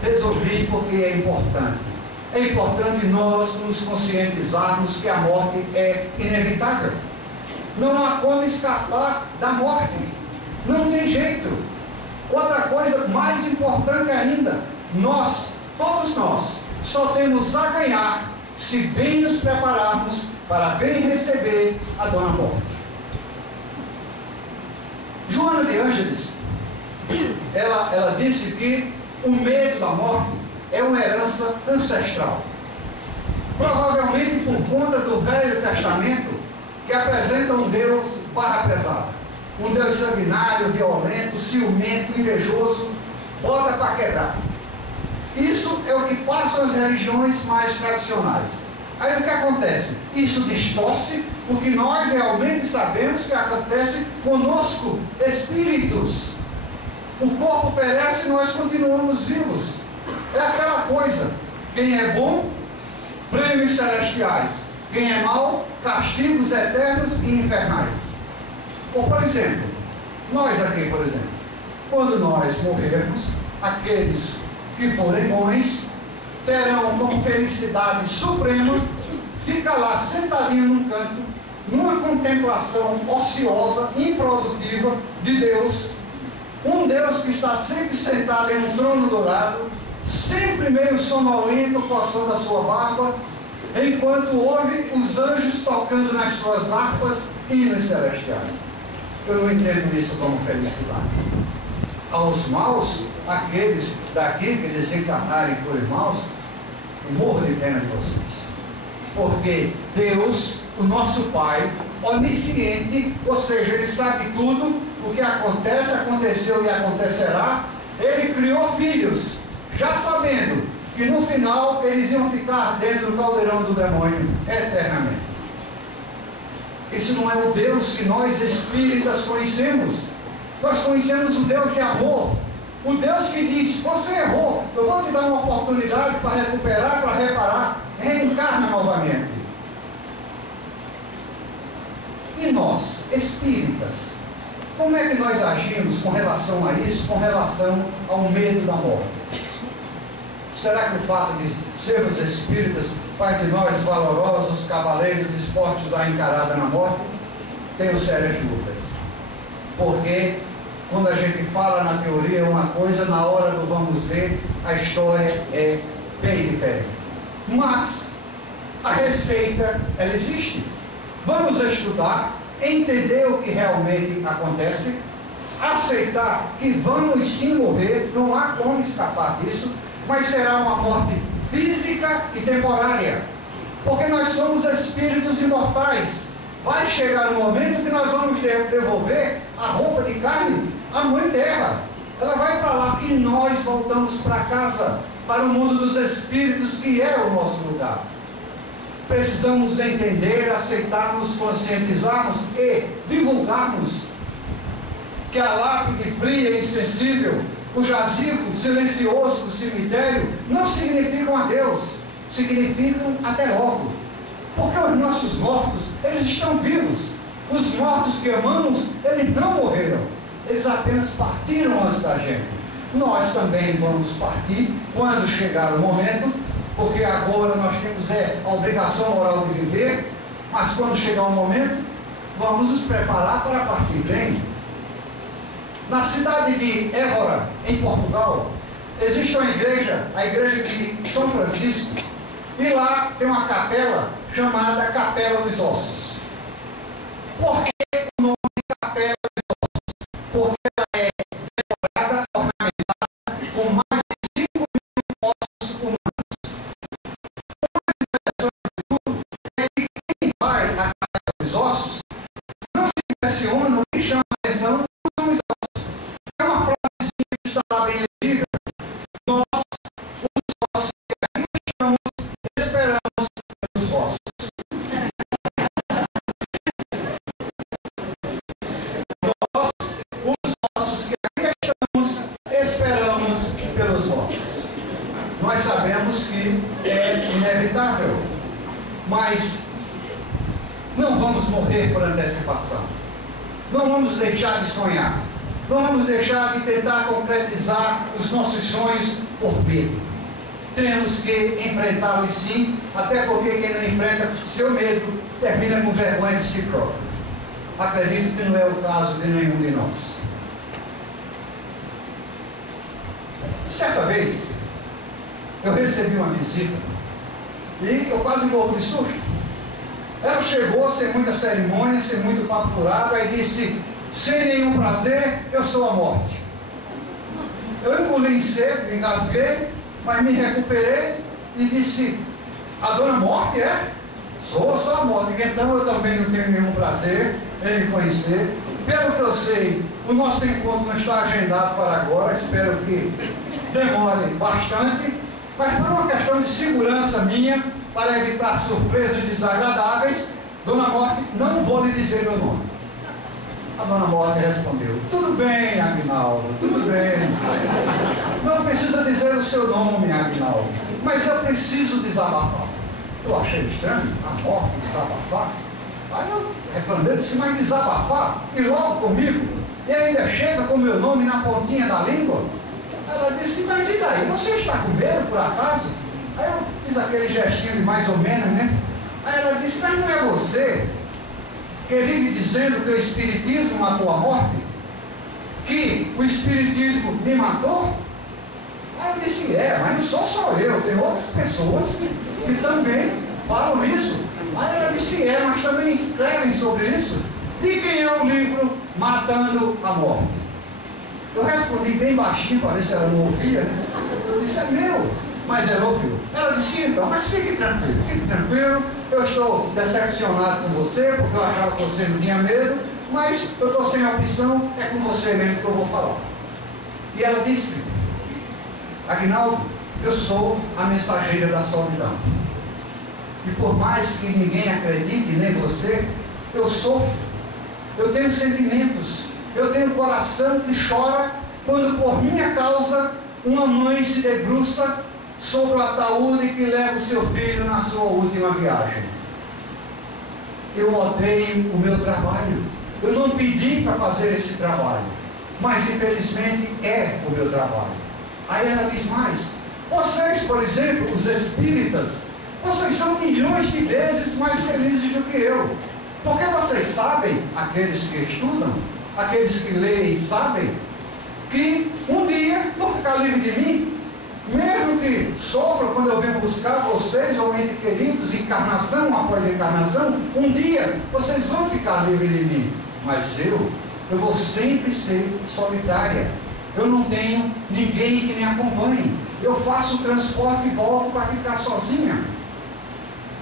Resolvi porque é importante. É importante nós nos conscientizarmos que a morte é inevitável. Não há como escapar da morte. Não tem jeito. Outra coisa mais importante ainda, nós, todos nós, só temos a ganhar se bem nos prepararmos para bem receber a Dona Morte. Joana de Ângeles, ela disse que o medo da morte é uma herança ancestral. Provavelmente por conta do Velho Testamento, que apresenta um Deus barra pesada. Um Deus sanguinário, violento, ciumento, invejoso, bota para quebrar. Isso é o que passam as religiões mais tradicionais. Aí o que acontece? Isso distorce o que nós realmente sabemos que acontece conosco, espíritos. O corpo perece e nós continuamos vivos. É aquela coisa: quem é bom, prêmios celestiais; quem é mau, castigos eternos e infernais. Ou, por exemplo, nós aqui, por exemplo, quando nós morrermos, aqueles que forem bons terão como felicidade suprema ficar lá sentadinho num canto, numa contemplação ociosa, improdutiva de Deus. Um Deus que está sempre sentado em um trono dourado, sempre meio sonolento, coçando a sua barba, enquanto ouve os anjos tocando nas suas harpas hinos celestiais. Eu não entendo isso como felicidade. Aos maus, aqueles daqui que desencarnarem por irmãos, eu morro de pena de vocês. Porque Deus, o nosso Pai, onisciente, ou seja, Ele sabe tudo, o que acontece, aconteceu e acontecerá. Ele criou filhos, já sabendo que no final eles iam ficar dentro do caldeirão do demônio eternamente. Esse não é o Deus que nós espíritas conhecemos. Nós conhecemos o Deus de amor, o Deus que diz: você errou, eu vou te dar uma oportunidade para recuperar, para reparar, reencarna novamente. E nós, espíritas, como é que nós agimos com relação a isso, com relação ao medo da morte? Será que o fato de sermos espíritas faz de nós valorosos, cavaleiros dispostos à encarada na morte? Tenho sérias dúvidas. Porque quando a gente fala na teoria uma coisa, na hora do vamos ver, a história é bem diferente. Mas a receita, ela existe. Vamos estudar, entender o que realmente acontece, aceitar que vamos sim morrer, não há como escapar disso, mas será uma morte física e temporária, porque nós somos espíritos imortais. Vai chegar um momento que nós vamos devolver a roupa de carne à Mãe Terra. Ela vai para lá e nós voltamos para casa, para o mundo dos espíritos, que é o nosso lugar. Precisamos entender, aceitarmos, conscientizarmos e divulgarmos que a lápide fria e insensível, o jazigo silencioso do cemitério, não significam adeus, significam até logo. Porque os nossos mortos, eles estão vivos. Os mortos que amamos, eles não morreram. Eles apenas partiram antes da gente. Nós também vamos partir quando chegar o momento, porque agora nós temos a obrigação moral de viver, mas quando chegar o momento, vamos nos preparar para partir bem. Na cidade de Évora, em Portugal, existe uma igreja, a igreja de São Francisco, e lá tem uma capela chamada Capela dos Ossos. Por que o nome de Capela dos Ossos? Porque ela é decorada, ornamentada, com mais de 5.000 ossos humanos. O mais interessante de tudo é que quem vai à Capela dos Ossos não se impressiona, não lhe chama a atenção, não são os ossos. É uma frasezinha que está lá bem legível. Nós, os ossos que aqui estamos, esperamos pelos ossos. Nós, os ossos que aqui estamos, esperamos pelos ossos. Nós sabemos que é inevitável, mas não vamos morrer por antecipação. Não vamos deixar de sonhar. Não vamos deixar de tentar concretizar os nossos sonhos por medo. Temos que enfrentá-los sim, até porque quem não enfrenta seu medo termina com vergonha de si próprio. Acredito que não é o caso de nenhum de nós. Certa vez, eu recebi uma visita e eu quase morro de susto. Ela chegou sem muita cerimônia, sem muito papo furado, e disse: sem nenhum prazer, eu sou a morte. Eu engoli em seco, me engasguei, mas me recuperei e disse: a dona Morte é? Sou a Morte. Então eu também não tenho nenhum prazer em me conhecer. Pelo que eu sei, o nosso encontro não está agendado para agora, espero que demore bastante, mas por uma questão de segurança minha, para evitar surpresas desagradáveis, dona Morte, não vou lhe dizer meu nome. A dona Morte respondeu: tudo bem, Aguinaldo, tudo bem. Não precisa dizer o seu nome, Aguinaldo, mas eu preciso desabafar. Eu achei estranho, a Morte desabafar. Aí eu reclamei, disse: mas desabafar? E logo comigo? E ainda chega com meu nome na pontinha da língua? Ela disse: mas e daí? Você está com medo, por acaso? Aí eu fiz aquele gestinho de mais ou menos, né? Aí ela disse: mas não é você que vive dizendo que o Espiritismo matou a morte? Que o Espiritismo me matou? Aí eu disse: mas não sou só eu, tem outras pessoas que também falam isso. Aí ela disse: mas também escrevem sobre isso. De quem é o livro Matando a Morte? Eu respondi bem baixinho para ver se ela não ouvia, né? Eu disse: é meu. Mas ela ouviu. Ela disse: então, mas fique tranquilo, eu estou decepcionado com você, porque eu achava que você não tinha medo, mas eu estou sem opção, é com você mesmo que eu vou falar. E ela disse: Aguinaldo, eu sou a mensageira da solidão. E por mais que ninguém acredite, nem você, eu sofro, eu tenho sentimentos, eu tenho um coração que chora quando por minha causa uma mãe se debruça sobre o ataúde que leva o seu filho na sua última viagem. Eu odeio o meu trabalho. Eu não pedi para fazer esse trabalho, mas infelizmente é o meu trabalho. Aí ela diz mais: vocês, por exemplo, os espíritas, vocês são milhões de vezes mais felizes do que eu. Porque vocês sabem, aqueles que estudam, aqueles que leem sabem, que um dia vou ficar livre de mim. Mesmo que sofra quando eu venho buscar vocês, ou entes queridos, encarnação após encarnação, um dia vocês vão ficar livres de mim. Mas eu vou sempre ser solitária. Eu não tenho ninguém que me acompanhe. Eu faço o transporte e volto para ficar sozinha.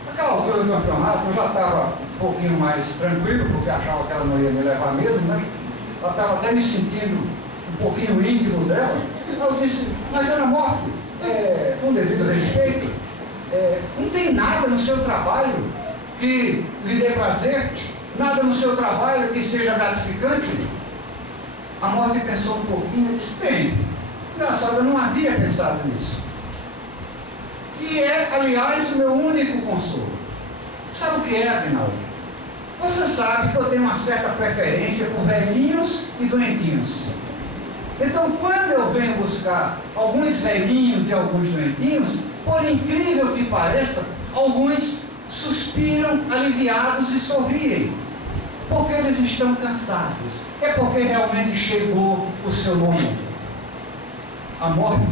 Naquela altura do campeonato, eu já estava um pouquinho mais tranquilo, porque achava que ela não ia me levar mesmo, né? Ela estava até me sentindo um pouquinho íntimo dela. Eu disse: mas dona Morte, com devido respeito, não tem nada no seu trabalho que lhe dê prazer? Nada no seu trabalho que seja gratificante? A Morte pensou um pouquinho e disse: tem. Engraçado, eu não havia pensado nisso. E é, aliás, o meu único consolo. Sabe o que é, Aguinaldo? Você sabe que eu tenho uma certa preferência por velhinhos e doentinhos. Então, quando eu venho buscar alguns velhinhos e alguns doentinhos, por incrível que pareça, alguns suspiram aliviados e sorriem, porque eles estão cansados. É porque realmente chegou o seu momento. A morte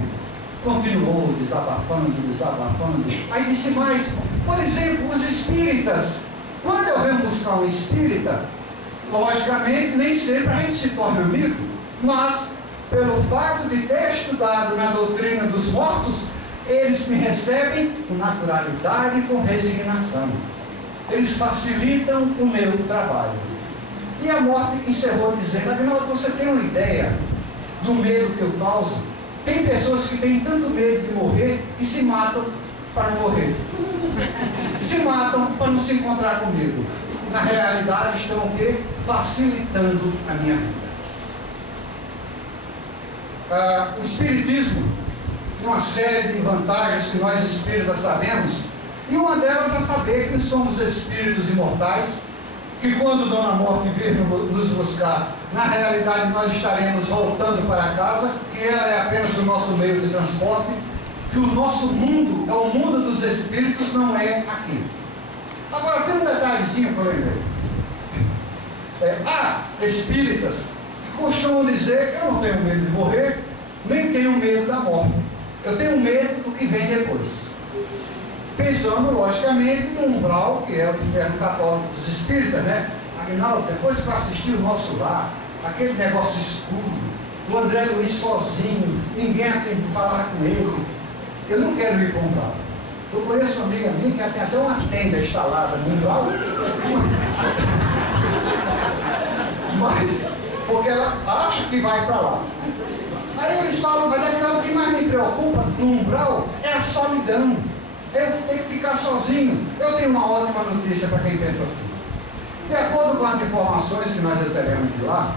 continuou desabafando. Aí disse mais, por exemplo, os espíritas. Quando eu venho buscar um espírita, logicamente, nem sempre a gente se torna amigo, mas pelo fato de ter estudado na doutrina dos mortos, eles me recebem com naturalidade e com resignação. Eles facilitam o meu trabalho. E a morte encerrou dizendo, Aguinaldo, você tem uma ideia do medo que eu causo? Tem pessoas que têm tanto medo de morrer que se matam para não morrer. Se matam para não se encontrar comigo. Na realidade estão o quê? Facilitando a minha vida. O Espiritismo tem uma série de vantagens que nós espíritas sabemos, e uma delas é saber que somos espíritos imortais, que quando Dona Morte vir nos buscar, na realidade nós estaremos voltando para casa, que ela é apenas o nosso meio de transporte, que o nosso mundo é o mundo dos espíritos, não é aqui. Agora tem um detalhezinho que eu lembrei. Há espíritas que costumam dizer que eu não tenho medo de morrer, nem tenho medo da morte. Eu tenho medo do que vem depois. Pensando, logicamente, no umbral, que é o inferno católico dos espíritas, né? Aguinaldo, depois que eu assisti o Nosso Lar, aquele negócio escuro, o André Luiz sozinho, ninguém tem que falar com ele. Eu não quero ir para o umbral. Eu conheço uma amiga minha que tem até uma tenda instalada no umbral. Mas, porque ela acha que vai para lá. Aí eles falam, mas o que mais me preocupa no umbral é a solidão. Eu tenho que ficar sozinho. Eu tenho uma ótima notícia para quem pensa assim. De acordo com as informações que nós recebemos de lá,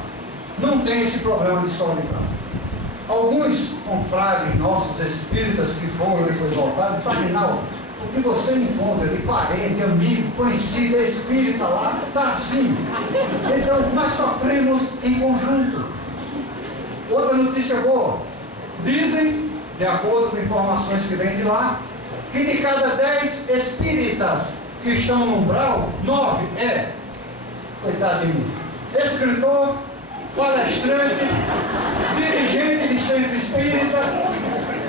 não tem esse problema de solidão. Alguns confrades nossos espíritas que foram depois voltaram, sabem, não, o que você encontra de parente, amigo, conhecido, espírita lá, está assim. Então, nós sofremos em conjunto. Outra notícia boa. Dizem, de acordo com informações que vêm de lá, que de cada 10 espíritas que estão no umbral, 9 coitado de mim, escritor, palestrante, dirigente de centro espírita,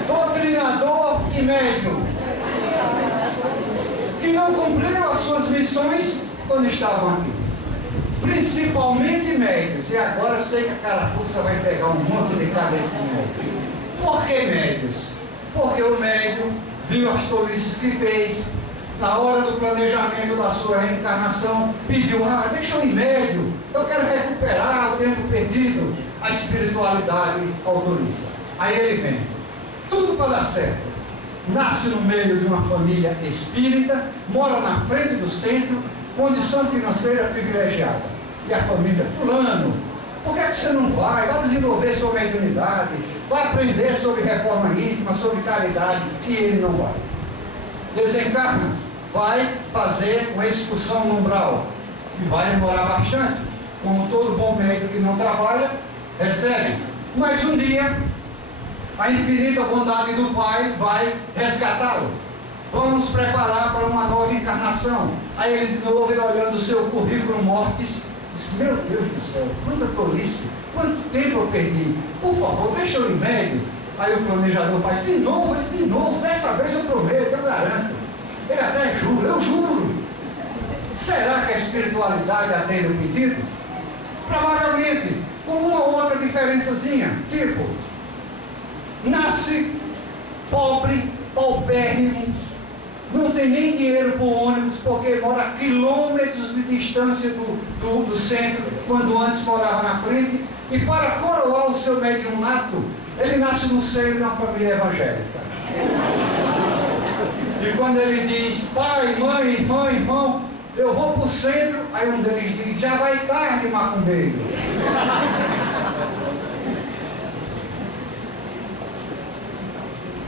doutrinador e médium, que não cumpriram as suas missões quando estavam aqui. Principalmente médios. E agora eu sei que a carapuça vai pegar um monte de cabecinha. Por que médios? Porque o médium viu as tolices que fez, na hora do planejamento da sua reencarnação, pediu, deixa eu ir médio, eu quero recuperar o tempo perdido. A espiritualidade autoriza. Aí ele vem, tudo para dar certo. Nasce no meio de uma família espírita, mora na frente do centro, condição financeira privilegiada. E a família, fulano, por que você não vai? Vai desenvolver sua mediunidade, vai aprender sobre reforma íntima, sobre caridade, e ele não vai. Desencarna, vai fazer uma expulsão no umbral, e vai demorar bastante, como todo bom médico que não trabalha, recebe. Mas um dia, a infinita bondade do Pai vai resgatá-lo. Vamos preparar para uma nova encarnação. Aí ele de novo, ele olhando o seu currículo mortis, diz, meu Deus do céu, quanta tolice, quanto tempo eu perdi, por favor, deixa eu ir médio. Aí o planejador faz, de novo, dessa vez eu prometo, eu garanto. Ele até jura, eu juro. Será que a espiritualidade atende o pedido? Provavelmente, com uma ou outra diferençazinha, tipo, nasce pobre, paupérrimo, não tem nem dinheiro para o ônibus, porque mora a quilômetros de distância do centro, quando antes morava na frente, e para coroar o seu mediunato, ele nasce no seio de uma família evangélica. E quando ele diz, pai, mãe, irmão, eu vou para o centro, aí um deles diz, já vai tarde, macumbeiro.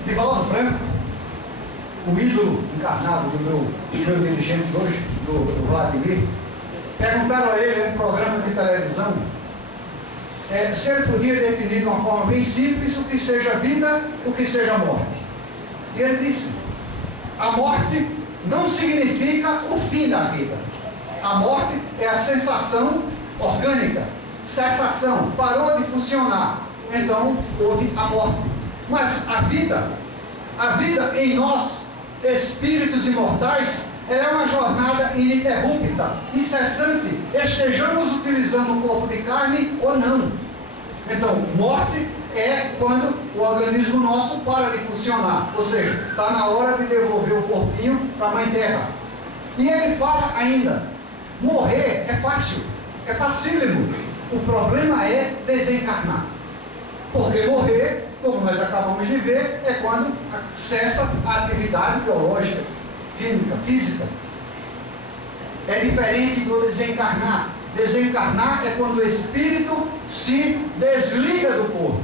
Divaldo Franco, o o ídolo encarnado do meu dirigente hoje, do Vladimir, perguntaram a ele em um programa de televisão se ele podia definir de uma forma bem simples o que seja vida, o que seja morte. E ele disse: a morte não significa o fim da vida. A morte é a sensação orgânica, cessação, parou de funcionar. Então houve a morte. Mas a vida em nós, espíritos imortais, é uma jornada ininterrupta, incessante, estejamos utilizando o corpo de carne ou não. Então, morte é quando o organismo nosso para de funcionar, ou seja, está na hora de devolver o corpinho para a Mãe Terra. E ele fala ainda: morrer é fácil, é facílimo, o problema é desencarnar. Porque morrer, como nós acabamos de ver, é quando cessa a atividade biológica, química, física. É diferente do desencarnar. Desencarnar é quando o espírito se desliga do corpo.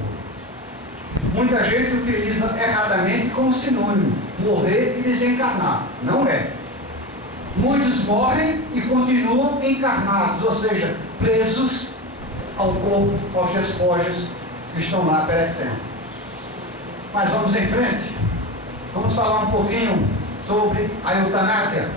Muita gente utiliza erradamente como sinônimo morrer e desencarnar. Não é. Muitos morrem e continuam encarnados, ou seja, presos ao corpo, aos despojos que estão lá perecendo. Mas vamos em frente. Vamos falar um pouquinho sobre a eutanásia.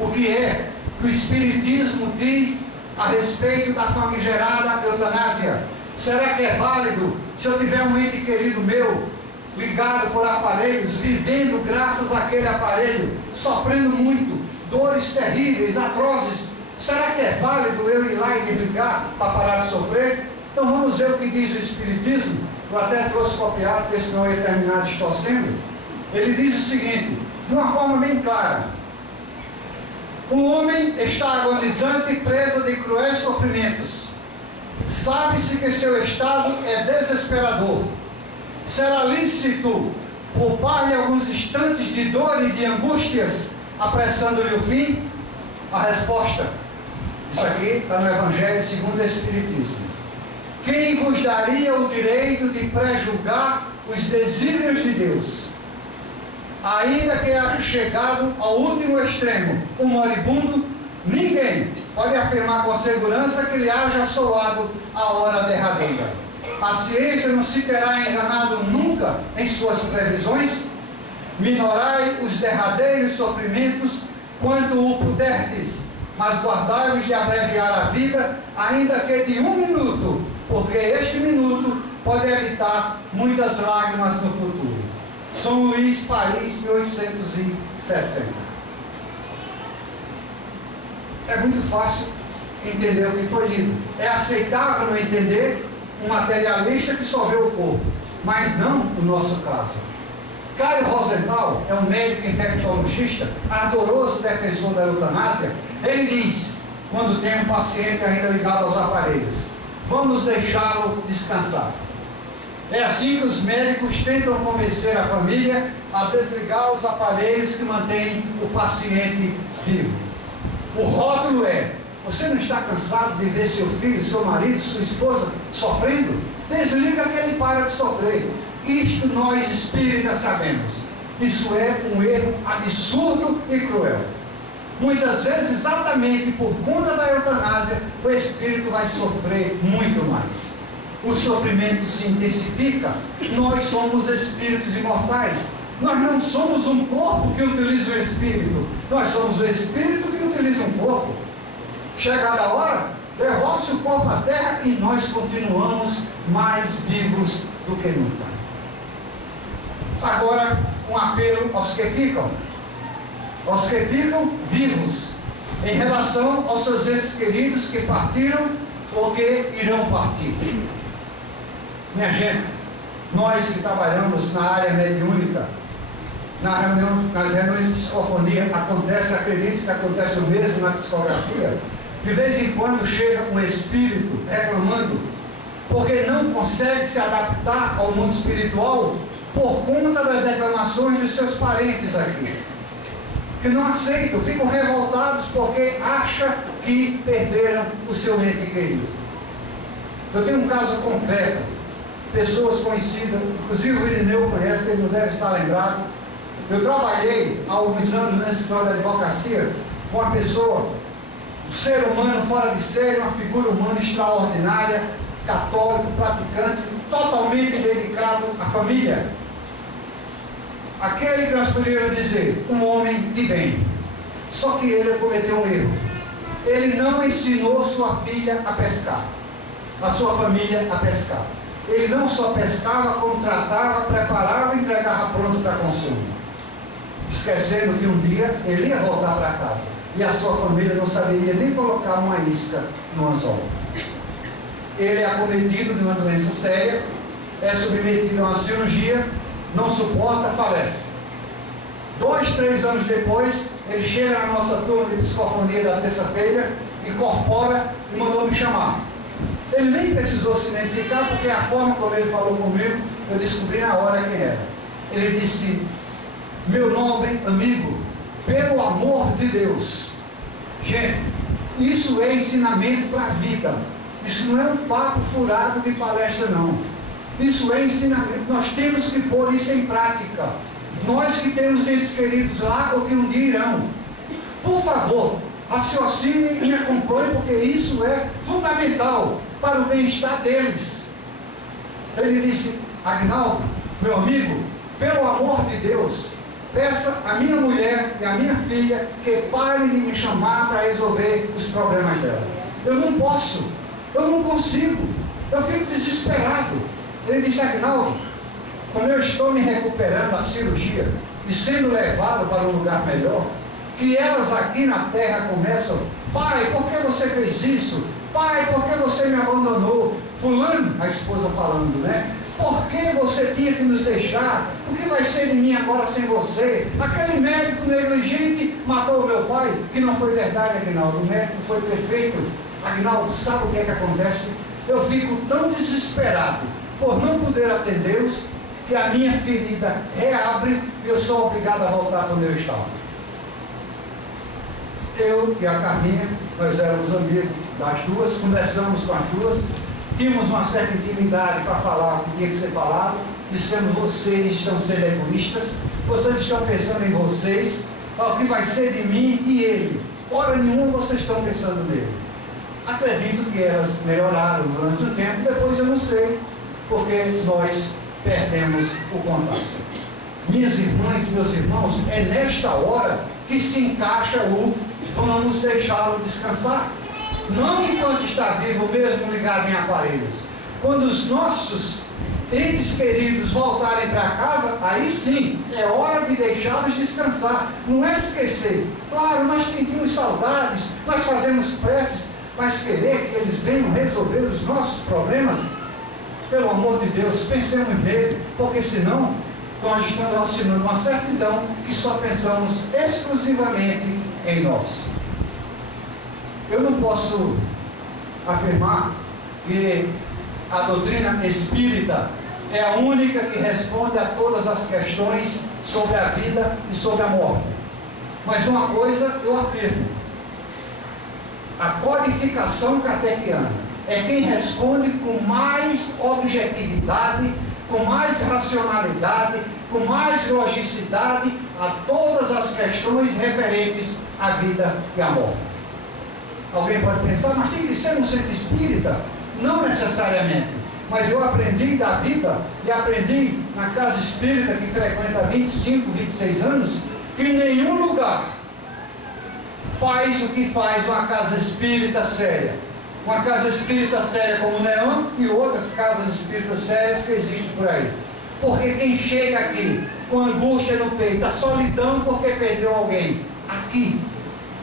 O que é que o Espiritismo diz a respeito da famigerada eutanásia? Será que é válido se eu tiver um ente querido meu ligado por aparelhos, vivendo graças àquele aparelho, sofrendo muito, dores terríveis, atrozes? Será que é válido eu ir lá e desligar para parar de sofrer? Então vamos ver o que diz o Espiritismo. Eu até trouxe copiado, porque senão eu ia terminar distorcendo. Ele diz o seguinte, de uma forma bem clara: o homem está agonizante e preso de cruéis sofrimentos. Sabe-se que seu estado é desesperador. Será lícito poupar-lhe alguns instantes de dor e de angústias, apressando-lhe o fim? A resposta: isso aqui está no Evangelho segundo o Espiritismo. Quem vos daria o direito de prejulgar os desígnios de Deus? Ainda que haja chegado ao último extremo, o moribundo, ninguém pode afirmar com segurança que lhe haja soado a hora derradeira. A ciência não se terá enganado nunca em suas previsões. Minorai os derradeiros sofrimentos quanto o puderdes, mas guardai-vos de abreviar a vida, ainda que de 1 minuto, porque este minuto pode evitar muitas lágrimas no futuro. São Luís, Paris, 1860. É muito fácil entender o que foi lido. É aceitável não entender um materialista que só vê o corpo, mas não o nosso caso. Caio Rosenthal é um médico infectologista, ardoroso defensor da eutanásia. Ele diz, quando tem um paciente ainda ligado aos aparelhos: vamos deixá-lo descansar. É assim que os médicos tentam convencer a família a desligar os aparelhos que mantêm o paciente vivo. O rótulo é: você não está cansado de ver seu filho, seu marido, sua esposa sofrendo? Desliga que ele para de sofrer. Isto nós espíritas sabemos. Isso é um erro absurdo e cruel. Muitas vezes, exatamente por conta da eutanásia, o espírito vai sofrer muito mais. O sofrimento se intensifica. Nós somos espíritos imortais. Nós não somos um corpo que utiliza o espírito. Nós somos o espírito que utiliza um corpo. Chegada a hora, devolve-se o corpo à terra e nós continuamos mais vivos do que nunca. Agora, um apelo aos que ficam. Aos que ficam vivos, em relação aos seus entes queridos que partiram ou que irão partir. Minha gente, nós que trabalhamos na área mediúnica, nas reuniões de psicofonia, acontece, acredito que acontece o mesmo na psicografia, de vez em quando chega um espírito reclamando porque não consegue se adaptar ao mundo espiritual por conta das reclamações de seus parentes aqui, que não aceitam, ficam revoltados porque acham que perderam o seu ente querido. Eu tenho um caso concreto, pessoas conhecidas, inclusive o Irineu conhece, ele não deve estar lembrado, Eu trabalhei há alguns anos nesse escritório de advocacia com uma pessoa, um ser humano fora de série, uma figura humana extraordinária, católico, praticante, totalmente dedicado à família. Aquele que nós poderíamos dizer, um homem de bem. Só que ele cometeu um erro. Ele não ensinou sua filha a pescar, a sua família a pescar. Ele não só pescava, como tratava, preparava e entregava pronto para consumo. Esquecendo que um dia ele ia voltar para casa e a sua família não saberia nem colocar uma isca no anzol. Ele é acometido de uma doença séria, é submetido a uma cirurgia, não suporta, falece. 2, 3 anos depois, ele chega na nossa turma de psicofonia da terça-feira, incorpora e mandou me chamar. Ele nem precisou se identificar, porque a forma como ele falou comigo, eu descobri na hora quem era. Ele disse: meu nobre amigo, pelo amor de Deus. Gente, isso é ensinamento para a vida. Isso não é um papo furado de palestra, não. Isso é ensinamento. Nós temos que pôr isso em prática. Nós que temos entes queridos lá ou que um dia irão. Por favor, raciocine e me acompanhe, porque isso é fundamental para o bem-estar deles. Ele disse: Agnaldo, meu amigo, pelo amor de Deus, peça à minha mulher e à minha filha que parem de me chamar para resolver os problemas dela. Eu não posso, eu não consigo, eu fico desesperado. Ele disse: Agnaldo, quando eu estou me recuperando da cirurgia e sendo levado para um lugar melhor, que elas aqui na terra começam: pai, por que você fez isso? Pai, por que você me abandonou? Fulano, a esposa falando, né? Por que você tinha que nos deixar? O que vai ser de mim agora sem você? Aquele médico negligente matou o meu pai, que não foi verdade, Agnaldo. O médico foi perfeito. Agnaldo, sabe o que é que acontece? Eu fico tão desesperado por não poder atendê-los, que a minha ferida reabre e eu sou obrigado a voltar para onde eu estava. Eu e a Carminha, nós éramos amigos das duas, conversamos com as duas, tínhamos uma certa intimidade para falar o que tinha que ser falado. Dissemos: vocês estão sendo egoístas, vocês estão pensando em vocês, o que vai ser de mim e ele. Hora nenhuma vocês estão pensando nele. Acredito que elas melhoraram durante o tempo, depois eu não sei, porque nós perdemos o contato. Minhas irmãs, meus irmãos, é nesta hora que se encaixa o vamos deixá-lo descansar. Não enquanto está vivo, mesmo ligado em aparelhos. Quando os nossos entes queridos voltarem para casa, aí sim, é hora de deixá-los descansar. Não é esquecer. Claro, nós sentimos saudades, nós fazemos preces, mas querer que eles venham resolver os nossos problemas, pelo amor de Deus, pensemos nele, porque senão nós estamos assinando uma certidão que só pensamos exclusivamente em nós. Eu não posso afirmar que a doutrina espírita é a única que responde a todas as questões sobre a vida e sobre a morte. Mas uma coisa eu afirmo: a codificação kardeciana é quem responde com mais objetividade, com mais racionalidade, com mais logicidade a todas as questões referentes à vida e à morte. Alguém pode pensar: mas tem que ser um centro espírita? Não necessariamente. Mas eu aprendi da vida e aprendi na casa espírita que frequenta há 25, 26 anos, que nenhum lugar faz o que faz uma casa espírita séria. Uma casa espírita séria como o Neon e outras casas espíritas sérias que existem por aí. Porque quem chega aqui com angústia no peito, a solidão porque perdeu alguém, aqui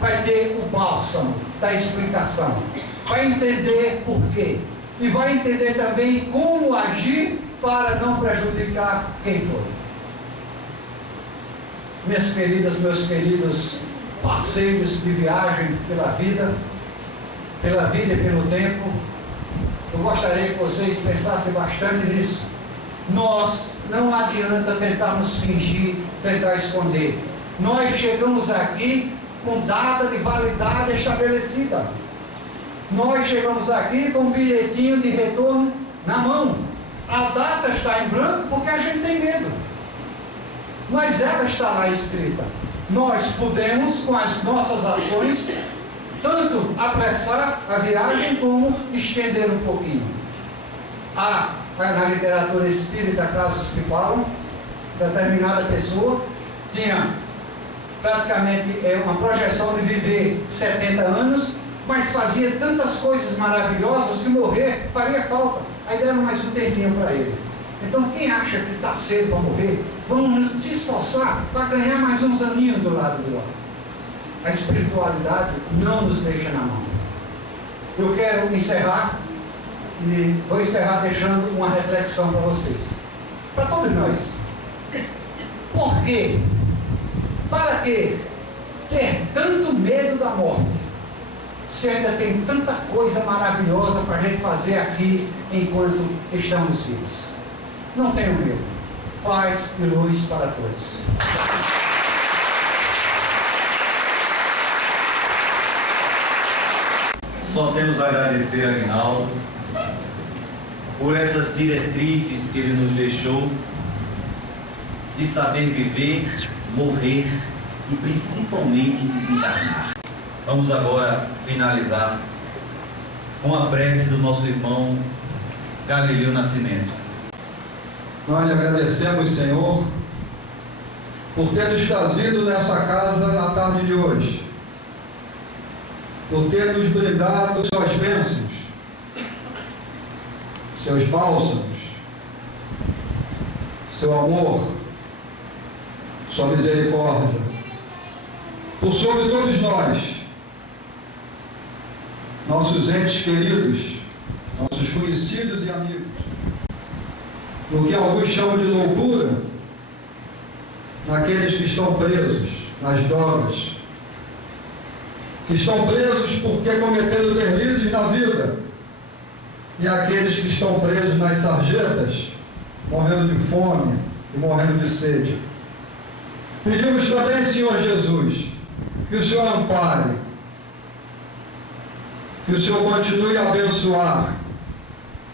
vai ter o bálsamo da explicação. Vai entender por quê. E vai entender também como agir para não prejudicar quem foi. Minhas queridas, meus queridos parceiros de viagem pela vida e pelo tempo, eu gostaria que vocês pensassem bastante nisso. Nós não adianta tentarmos fingir, tentar esconder. Nós chegamos aqui com data de validade estabelecida. Nós chegamos aqui com um bilhetinho de retorno na mão. A data está em branco porque a gente tem medo. mas ela está lá escrita. Nós podemos, com as nossas ações, tanto apressar a viagem como estender um pouquinho. Há na literatura espírita casos que falam, determinada pessoa tinha praticamente uma projeção de viver 70 anos, mas fazia tantas coisas maravilhosas que morrer faria falta. Aí deram mais um tempinho para ele. Então quem acha que está cedo para morrer, vamos se esforçar para ganhar mais uns aninhos do lado de lá. A espiritualidade não nos deixa na mão. Eu quero encerrar, e vou encerrar deixando uma reflexão para vocês. Para todos nós. Por quê? Para que ter tanto medo da morte, se ainda tem tanta coisa maravilhosa para a gente fazer aqui enquanto estamos vivos? Não tenham medo. Paz e luz para todos. Só temos a agradecer a Aguinaldo por essas diretrizes que ele nos deixou de saber viver, morrer e principalmente desencarnar. Vamos agora finalizar com a prece do nosso irmão Galileu Nascimento. Nós lhe agradecemos, Senhor, por ter nos trazido nessa casa na tarde de hoje, por ter nos brindado suas bênçãos, seus bálsamos, seu amor, sua misericórdia, por sobre todos nós, nossos entes queridos, nossos conhecidos e amigos, no que alguns chamam de loucura, naqueles que estão presos nas drogas, que estão presos porque cometeram deslizes na vida, e aqueles que estão presos nas sarjetas, morrendo de fome e morrendo de sede. Pedimos também, Senhor Jesus, que o Senhor ampare, que o Senhor continue a abençoar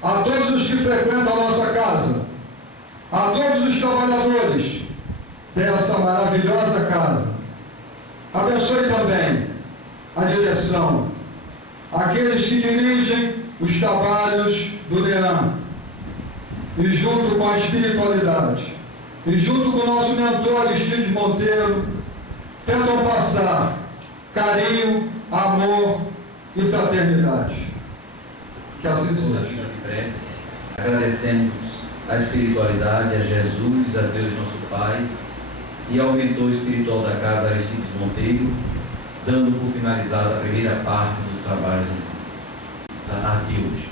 a todos os que frequentam a nossa casa, a todos os trabalhadores dessa maravilhosa casa. Abençoe também a direção, aqueles que dirigem os trabalhos do Leão, e junto com a espiritualidade, e junto com o nosso mentor Aristides Monteiro, tentam passar carinho, amor e fraternidade. Que assim seja. Agradecemos a espiritualidade, a Jesus, a Deus nosso Pai e ao mentor espiritual da casa, Aristides Monteiro, dando por finalizada a primeira parte dos trabalhos da tarde de hoje.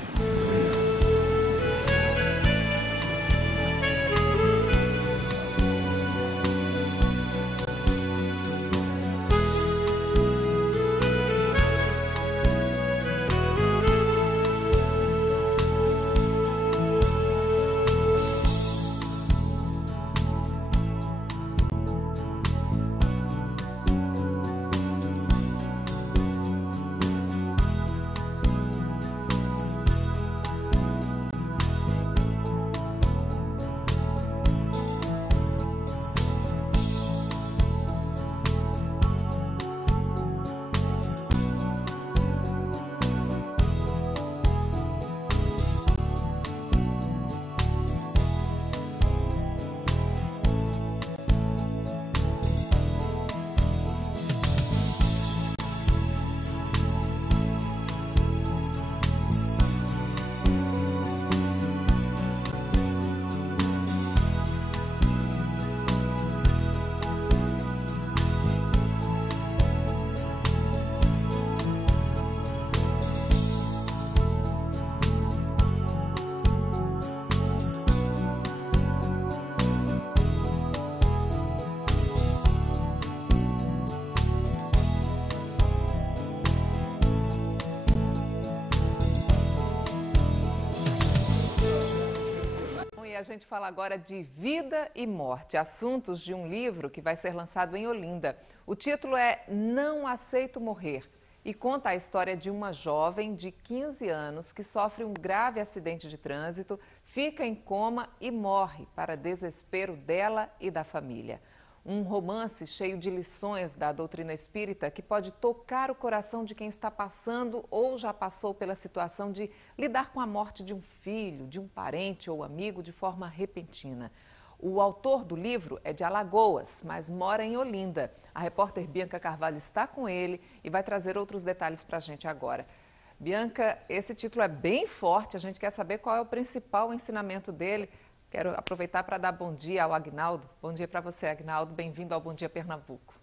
A gente fala agora de vida e morte, assuntos de um livro que vai ser lançado em Olinda. O título é Não Aceito Morrer. e conta a história de uma jovem de 15 anos que sofre um grave acidente de trânsito, fica em coma e morre, para desespero dela e da família. Um romance cheio de lições da doutrina espírita que pode tocar o coração de quem está passando ou já passou pela situação de lidar com a morte de um filho, de um parente ou amigo de forma repentina. O autor do livro é de Alagoas, mas mora em Olinda. A repórter Bianca Carvalho está com ele e vai trazer outros detalhes para a gente agora. Bianca, esse título é bem forte, a gente quer saber qual é o principal ensinamento dele. Quero aproveitar para dar bom dia ao Agnaldo. Bom dia para você, Agnaldo. Bem-vindo ao Bom Dia Pernambuco.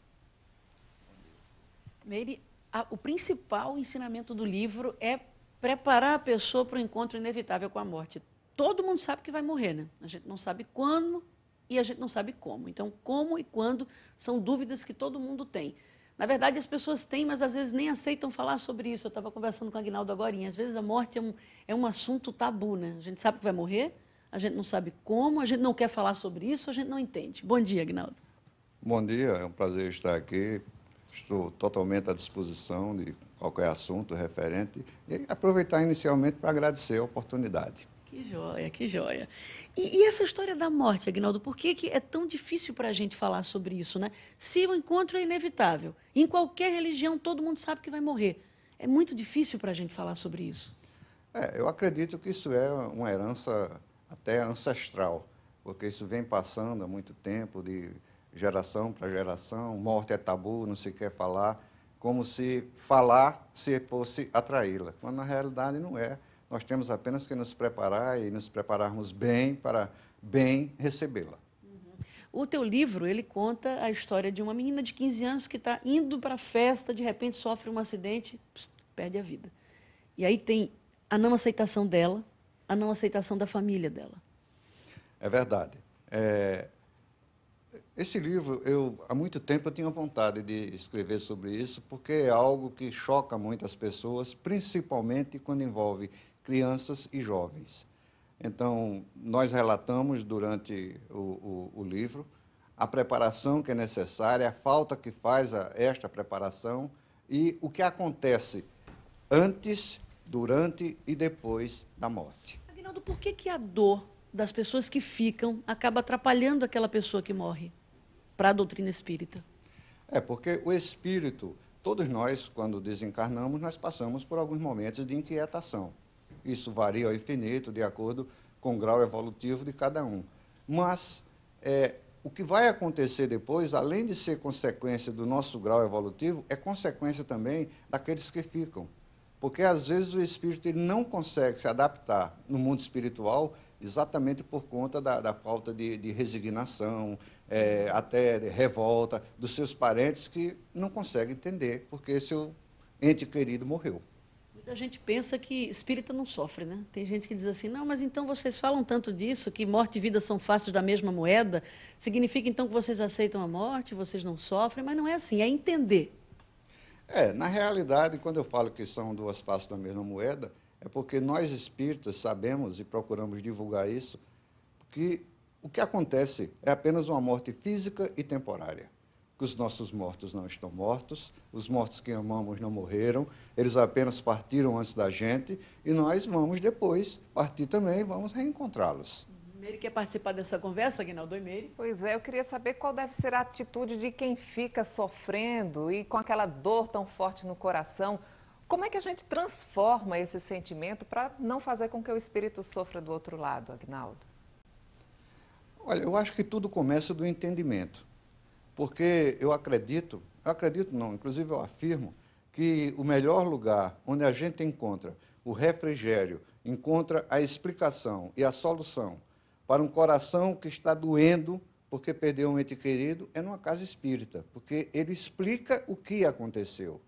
Meire, o principal ensinamento do livro é preparar a pessoa para o encontro inevitável com a morte. Todo mundo sabe que vai morrer, né? A gente não sabe quando e a gente não sabe como. Então, como e quando são dúvidas que todo mundo tem. Na verdade, as pessoas têm, mas às vezes nem aceitam falar sobre isso. Eu estava conversando com o Agnaldo agora. Às vezes a morte é um assunto tabu, né? A gente sabe que vai morrer, a gente não sabe como, a gente não quer falar sobre isso, a gente não entende. Bom dia, Agnaldo. Bom dia, é um prazer estar aqui. Estou totalmente à disposição de qualquer assunto referente e aproveitar inicialmente para agradecer a oportunidade. Que joia, que joia. E essa história da morte, Agnaldo, por que é tão difícil para a gente falar sobre isso, né? Se o encontro é inevitável, em qualquer religião todo mundo sabe que vai morrer. É muito difícil para a gente falar sobre isso. Eu acredito que isso é uma herança até ancestral, porque isso vem passando há muito tempo, de geração para geração. Morte é tabu, não se quer falar, como se falar se fosse atraí-la, quando na realidade não é. Nós temos apenas que nos preparar e nos prepararmos bem para bem recebê-la. O teu livro, ele conta a história de uma menina de 15 anos que está indo para a festa, de repente sofre um acidente, perde a vida. E aí tem a não aceitação dela, a não aceitação da família dela. É verdade. Esse livro, há muito tempo eu tinha vontade de escrever sobre isso, porque é algo que choca muito as pessoas, principalmente quando envolve crianças e jovens. Então, nós relatamos durante o livro a preparação que é necessária, a falta que faz esta preparação e o que acontece antes, durante e depois da morte. Agnaldo, por que a dor das pessoas que ficam acaba atrapalhando aquela pessoa que morre para a doutrina espírita? Porque o espírito, todos nós, quando desencarnamos, nós passamos por alguns momentos de inquietação. Isso varia ao infinito, de acordo com o grau evolutivo de cada um. Mas o que vai acontecer depois, além de ser consequência do nosso grau evolutivo, é consequência também daqueles que ficam. Porque, às vezes, o espírito ele não consegue se adaptar no mundo espiritual exatamente por conta da falta de resignação, até de revolta dos seus parentes que não conseguem entender porque seu ente querido morreu. Muita gente pensa que espírita não sofre, né? Tem gente que diz assim, não, mas então vocês falam tanto disso, que morte e vida são faces da mesma moeda, significa então que vocês aceitam a morte, vocês não sofrem, mas não é assim, é entender. Na realidade, quando eu falo que são duas faces da mesma moeda, é porque nós espíritas sabemos e procuramos divulgar isso, que o que acontece é apenas uma morte física e temporária. Que os nossos mortos não estão mortos, os mortos que amamos não morreram, eles apenas partiram antes da gente e nós vamos depois partir também e vamos reencontrá-los. Meire quer participar dessa conversa, Agnaldo? Oi, Meire. Pois é, eu queria saber qual deve ser a atitude de quem fica sofrendo e com aquela dor tão forte no coração. Como é que a gente transforma esse sentimento para não fazer com que o espírito sofra do outro lado, Agnaldo? Olha, eu acho que tudo começa do entendimento. Porque eu acredito não, inclusive eu afirmo, que o melhor lugar onde a gente encontra o refrigério, encontra a explicação e a solução para um coração que está doendo porque perdeu um ente querido é numa casa espírita, porque ele explica o que aconteceu.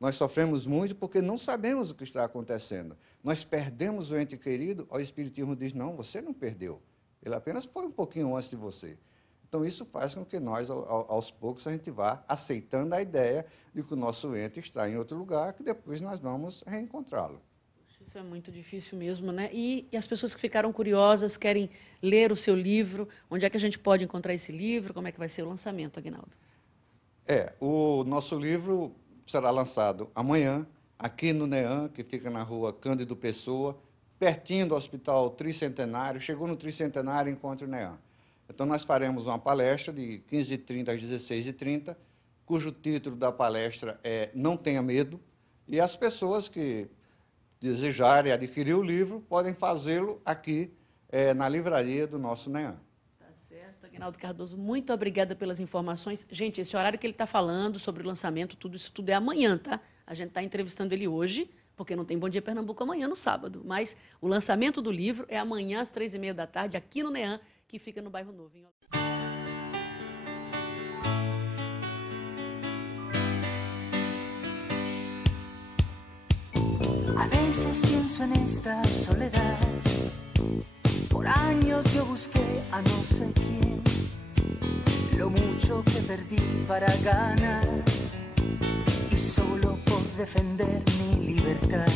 Nós sofremos muito porque não sabemos o que está acontecendo. Nós perdemos o ente querido, o Espiritismo diz, não, você não perdeu. Ele apenas foi um pouquinho antes de você. Então, isso faz com que nós, aos poucos, a gente vá aceitando a ideia de que o nosso ente está em outro lugar, que depois nós vamos reencontrá-lo. Isso é muito difícil mesmo, né? E as pessoas que ficaram curiosas, querem ler o seu livro, onde é que a gente pode encontrar esse livro? Como é que vai ser o lançamento, Agnaldo? O nosso livro será lançado amanhã, aqui no NEAM, que fica na rua Cândido Pessoa, pertinho do Hospital Tricentenário. Chegou no Tricentenário, encontre o NEAM. Então, nós faremos uma palestra de 15h30 às 16h30, cujo título da palestra é Não Tenha Medo, e as pessoas que desejarem adquirir o livro podem fazê-lo aqui na livraria do nosso NEAM. Tá certo. Aguinaldo Cardoso, muito obrigada pelas informações. Gente, esse horário que ele está falando sobre o lançamento, isso tudo é amanhã, tá? A gente está entrevistando ele hoje, porque não tem Bom Dia Pernambuco amanhã, no sábado. Mas o lançamento do livro é amanhã, às 3h30 da tarde, aqui no NEAM, que fica no Bairro Novo. A veces pienso en esta soledad. Por años yo busqué a no sé quién. Lo mucho que perdí para ganar. Y solo por defender mi libertad.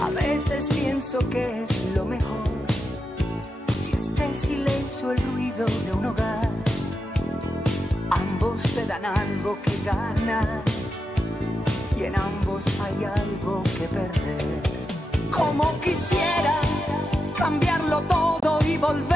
A veces pienso que es lo mejor. Si este silencio, el ruido de un hogar. Ambos te dan algo que ganar. Y en ambos hay algo que perder. Como quisiera cambiarlo todo y volver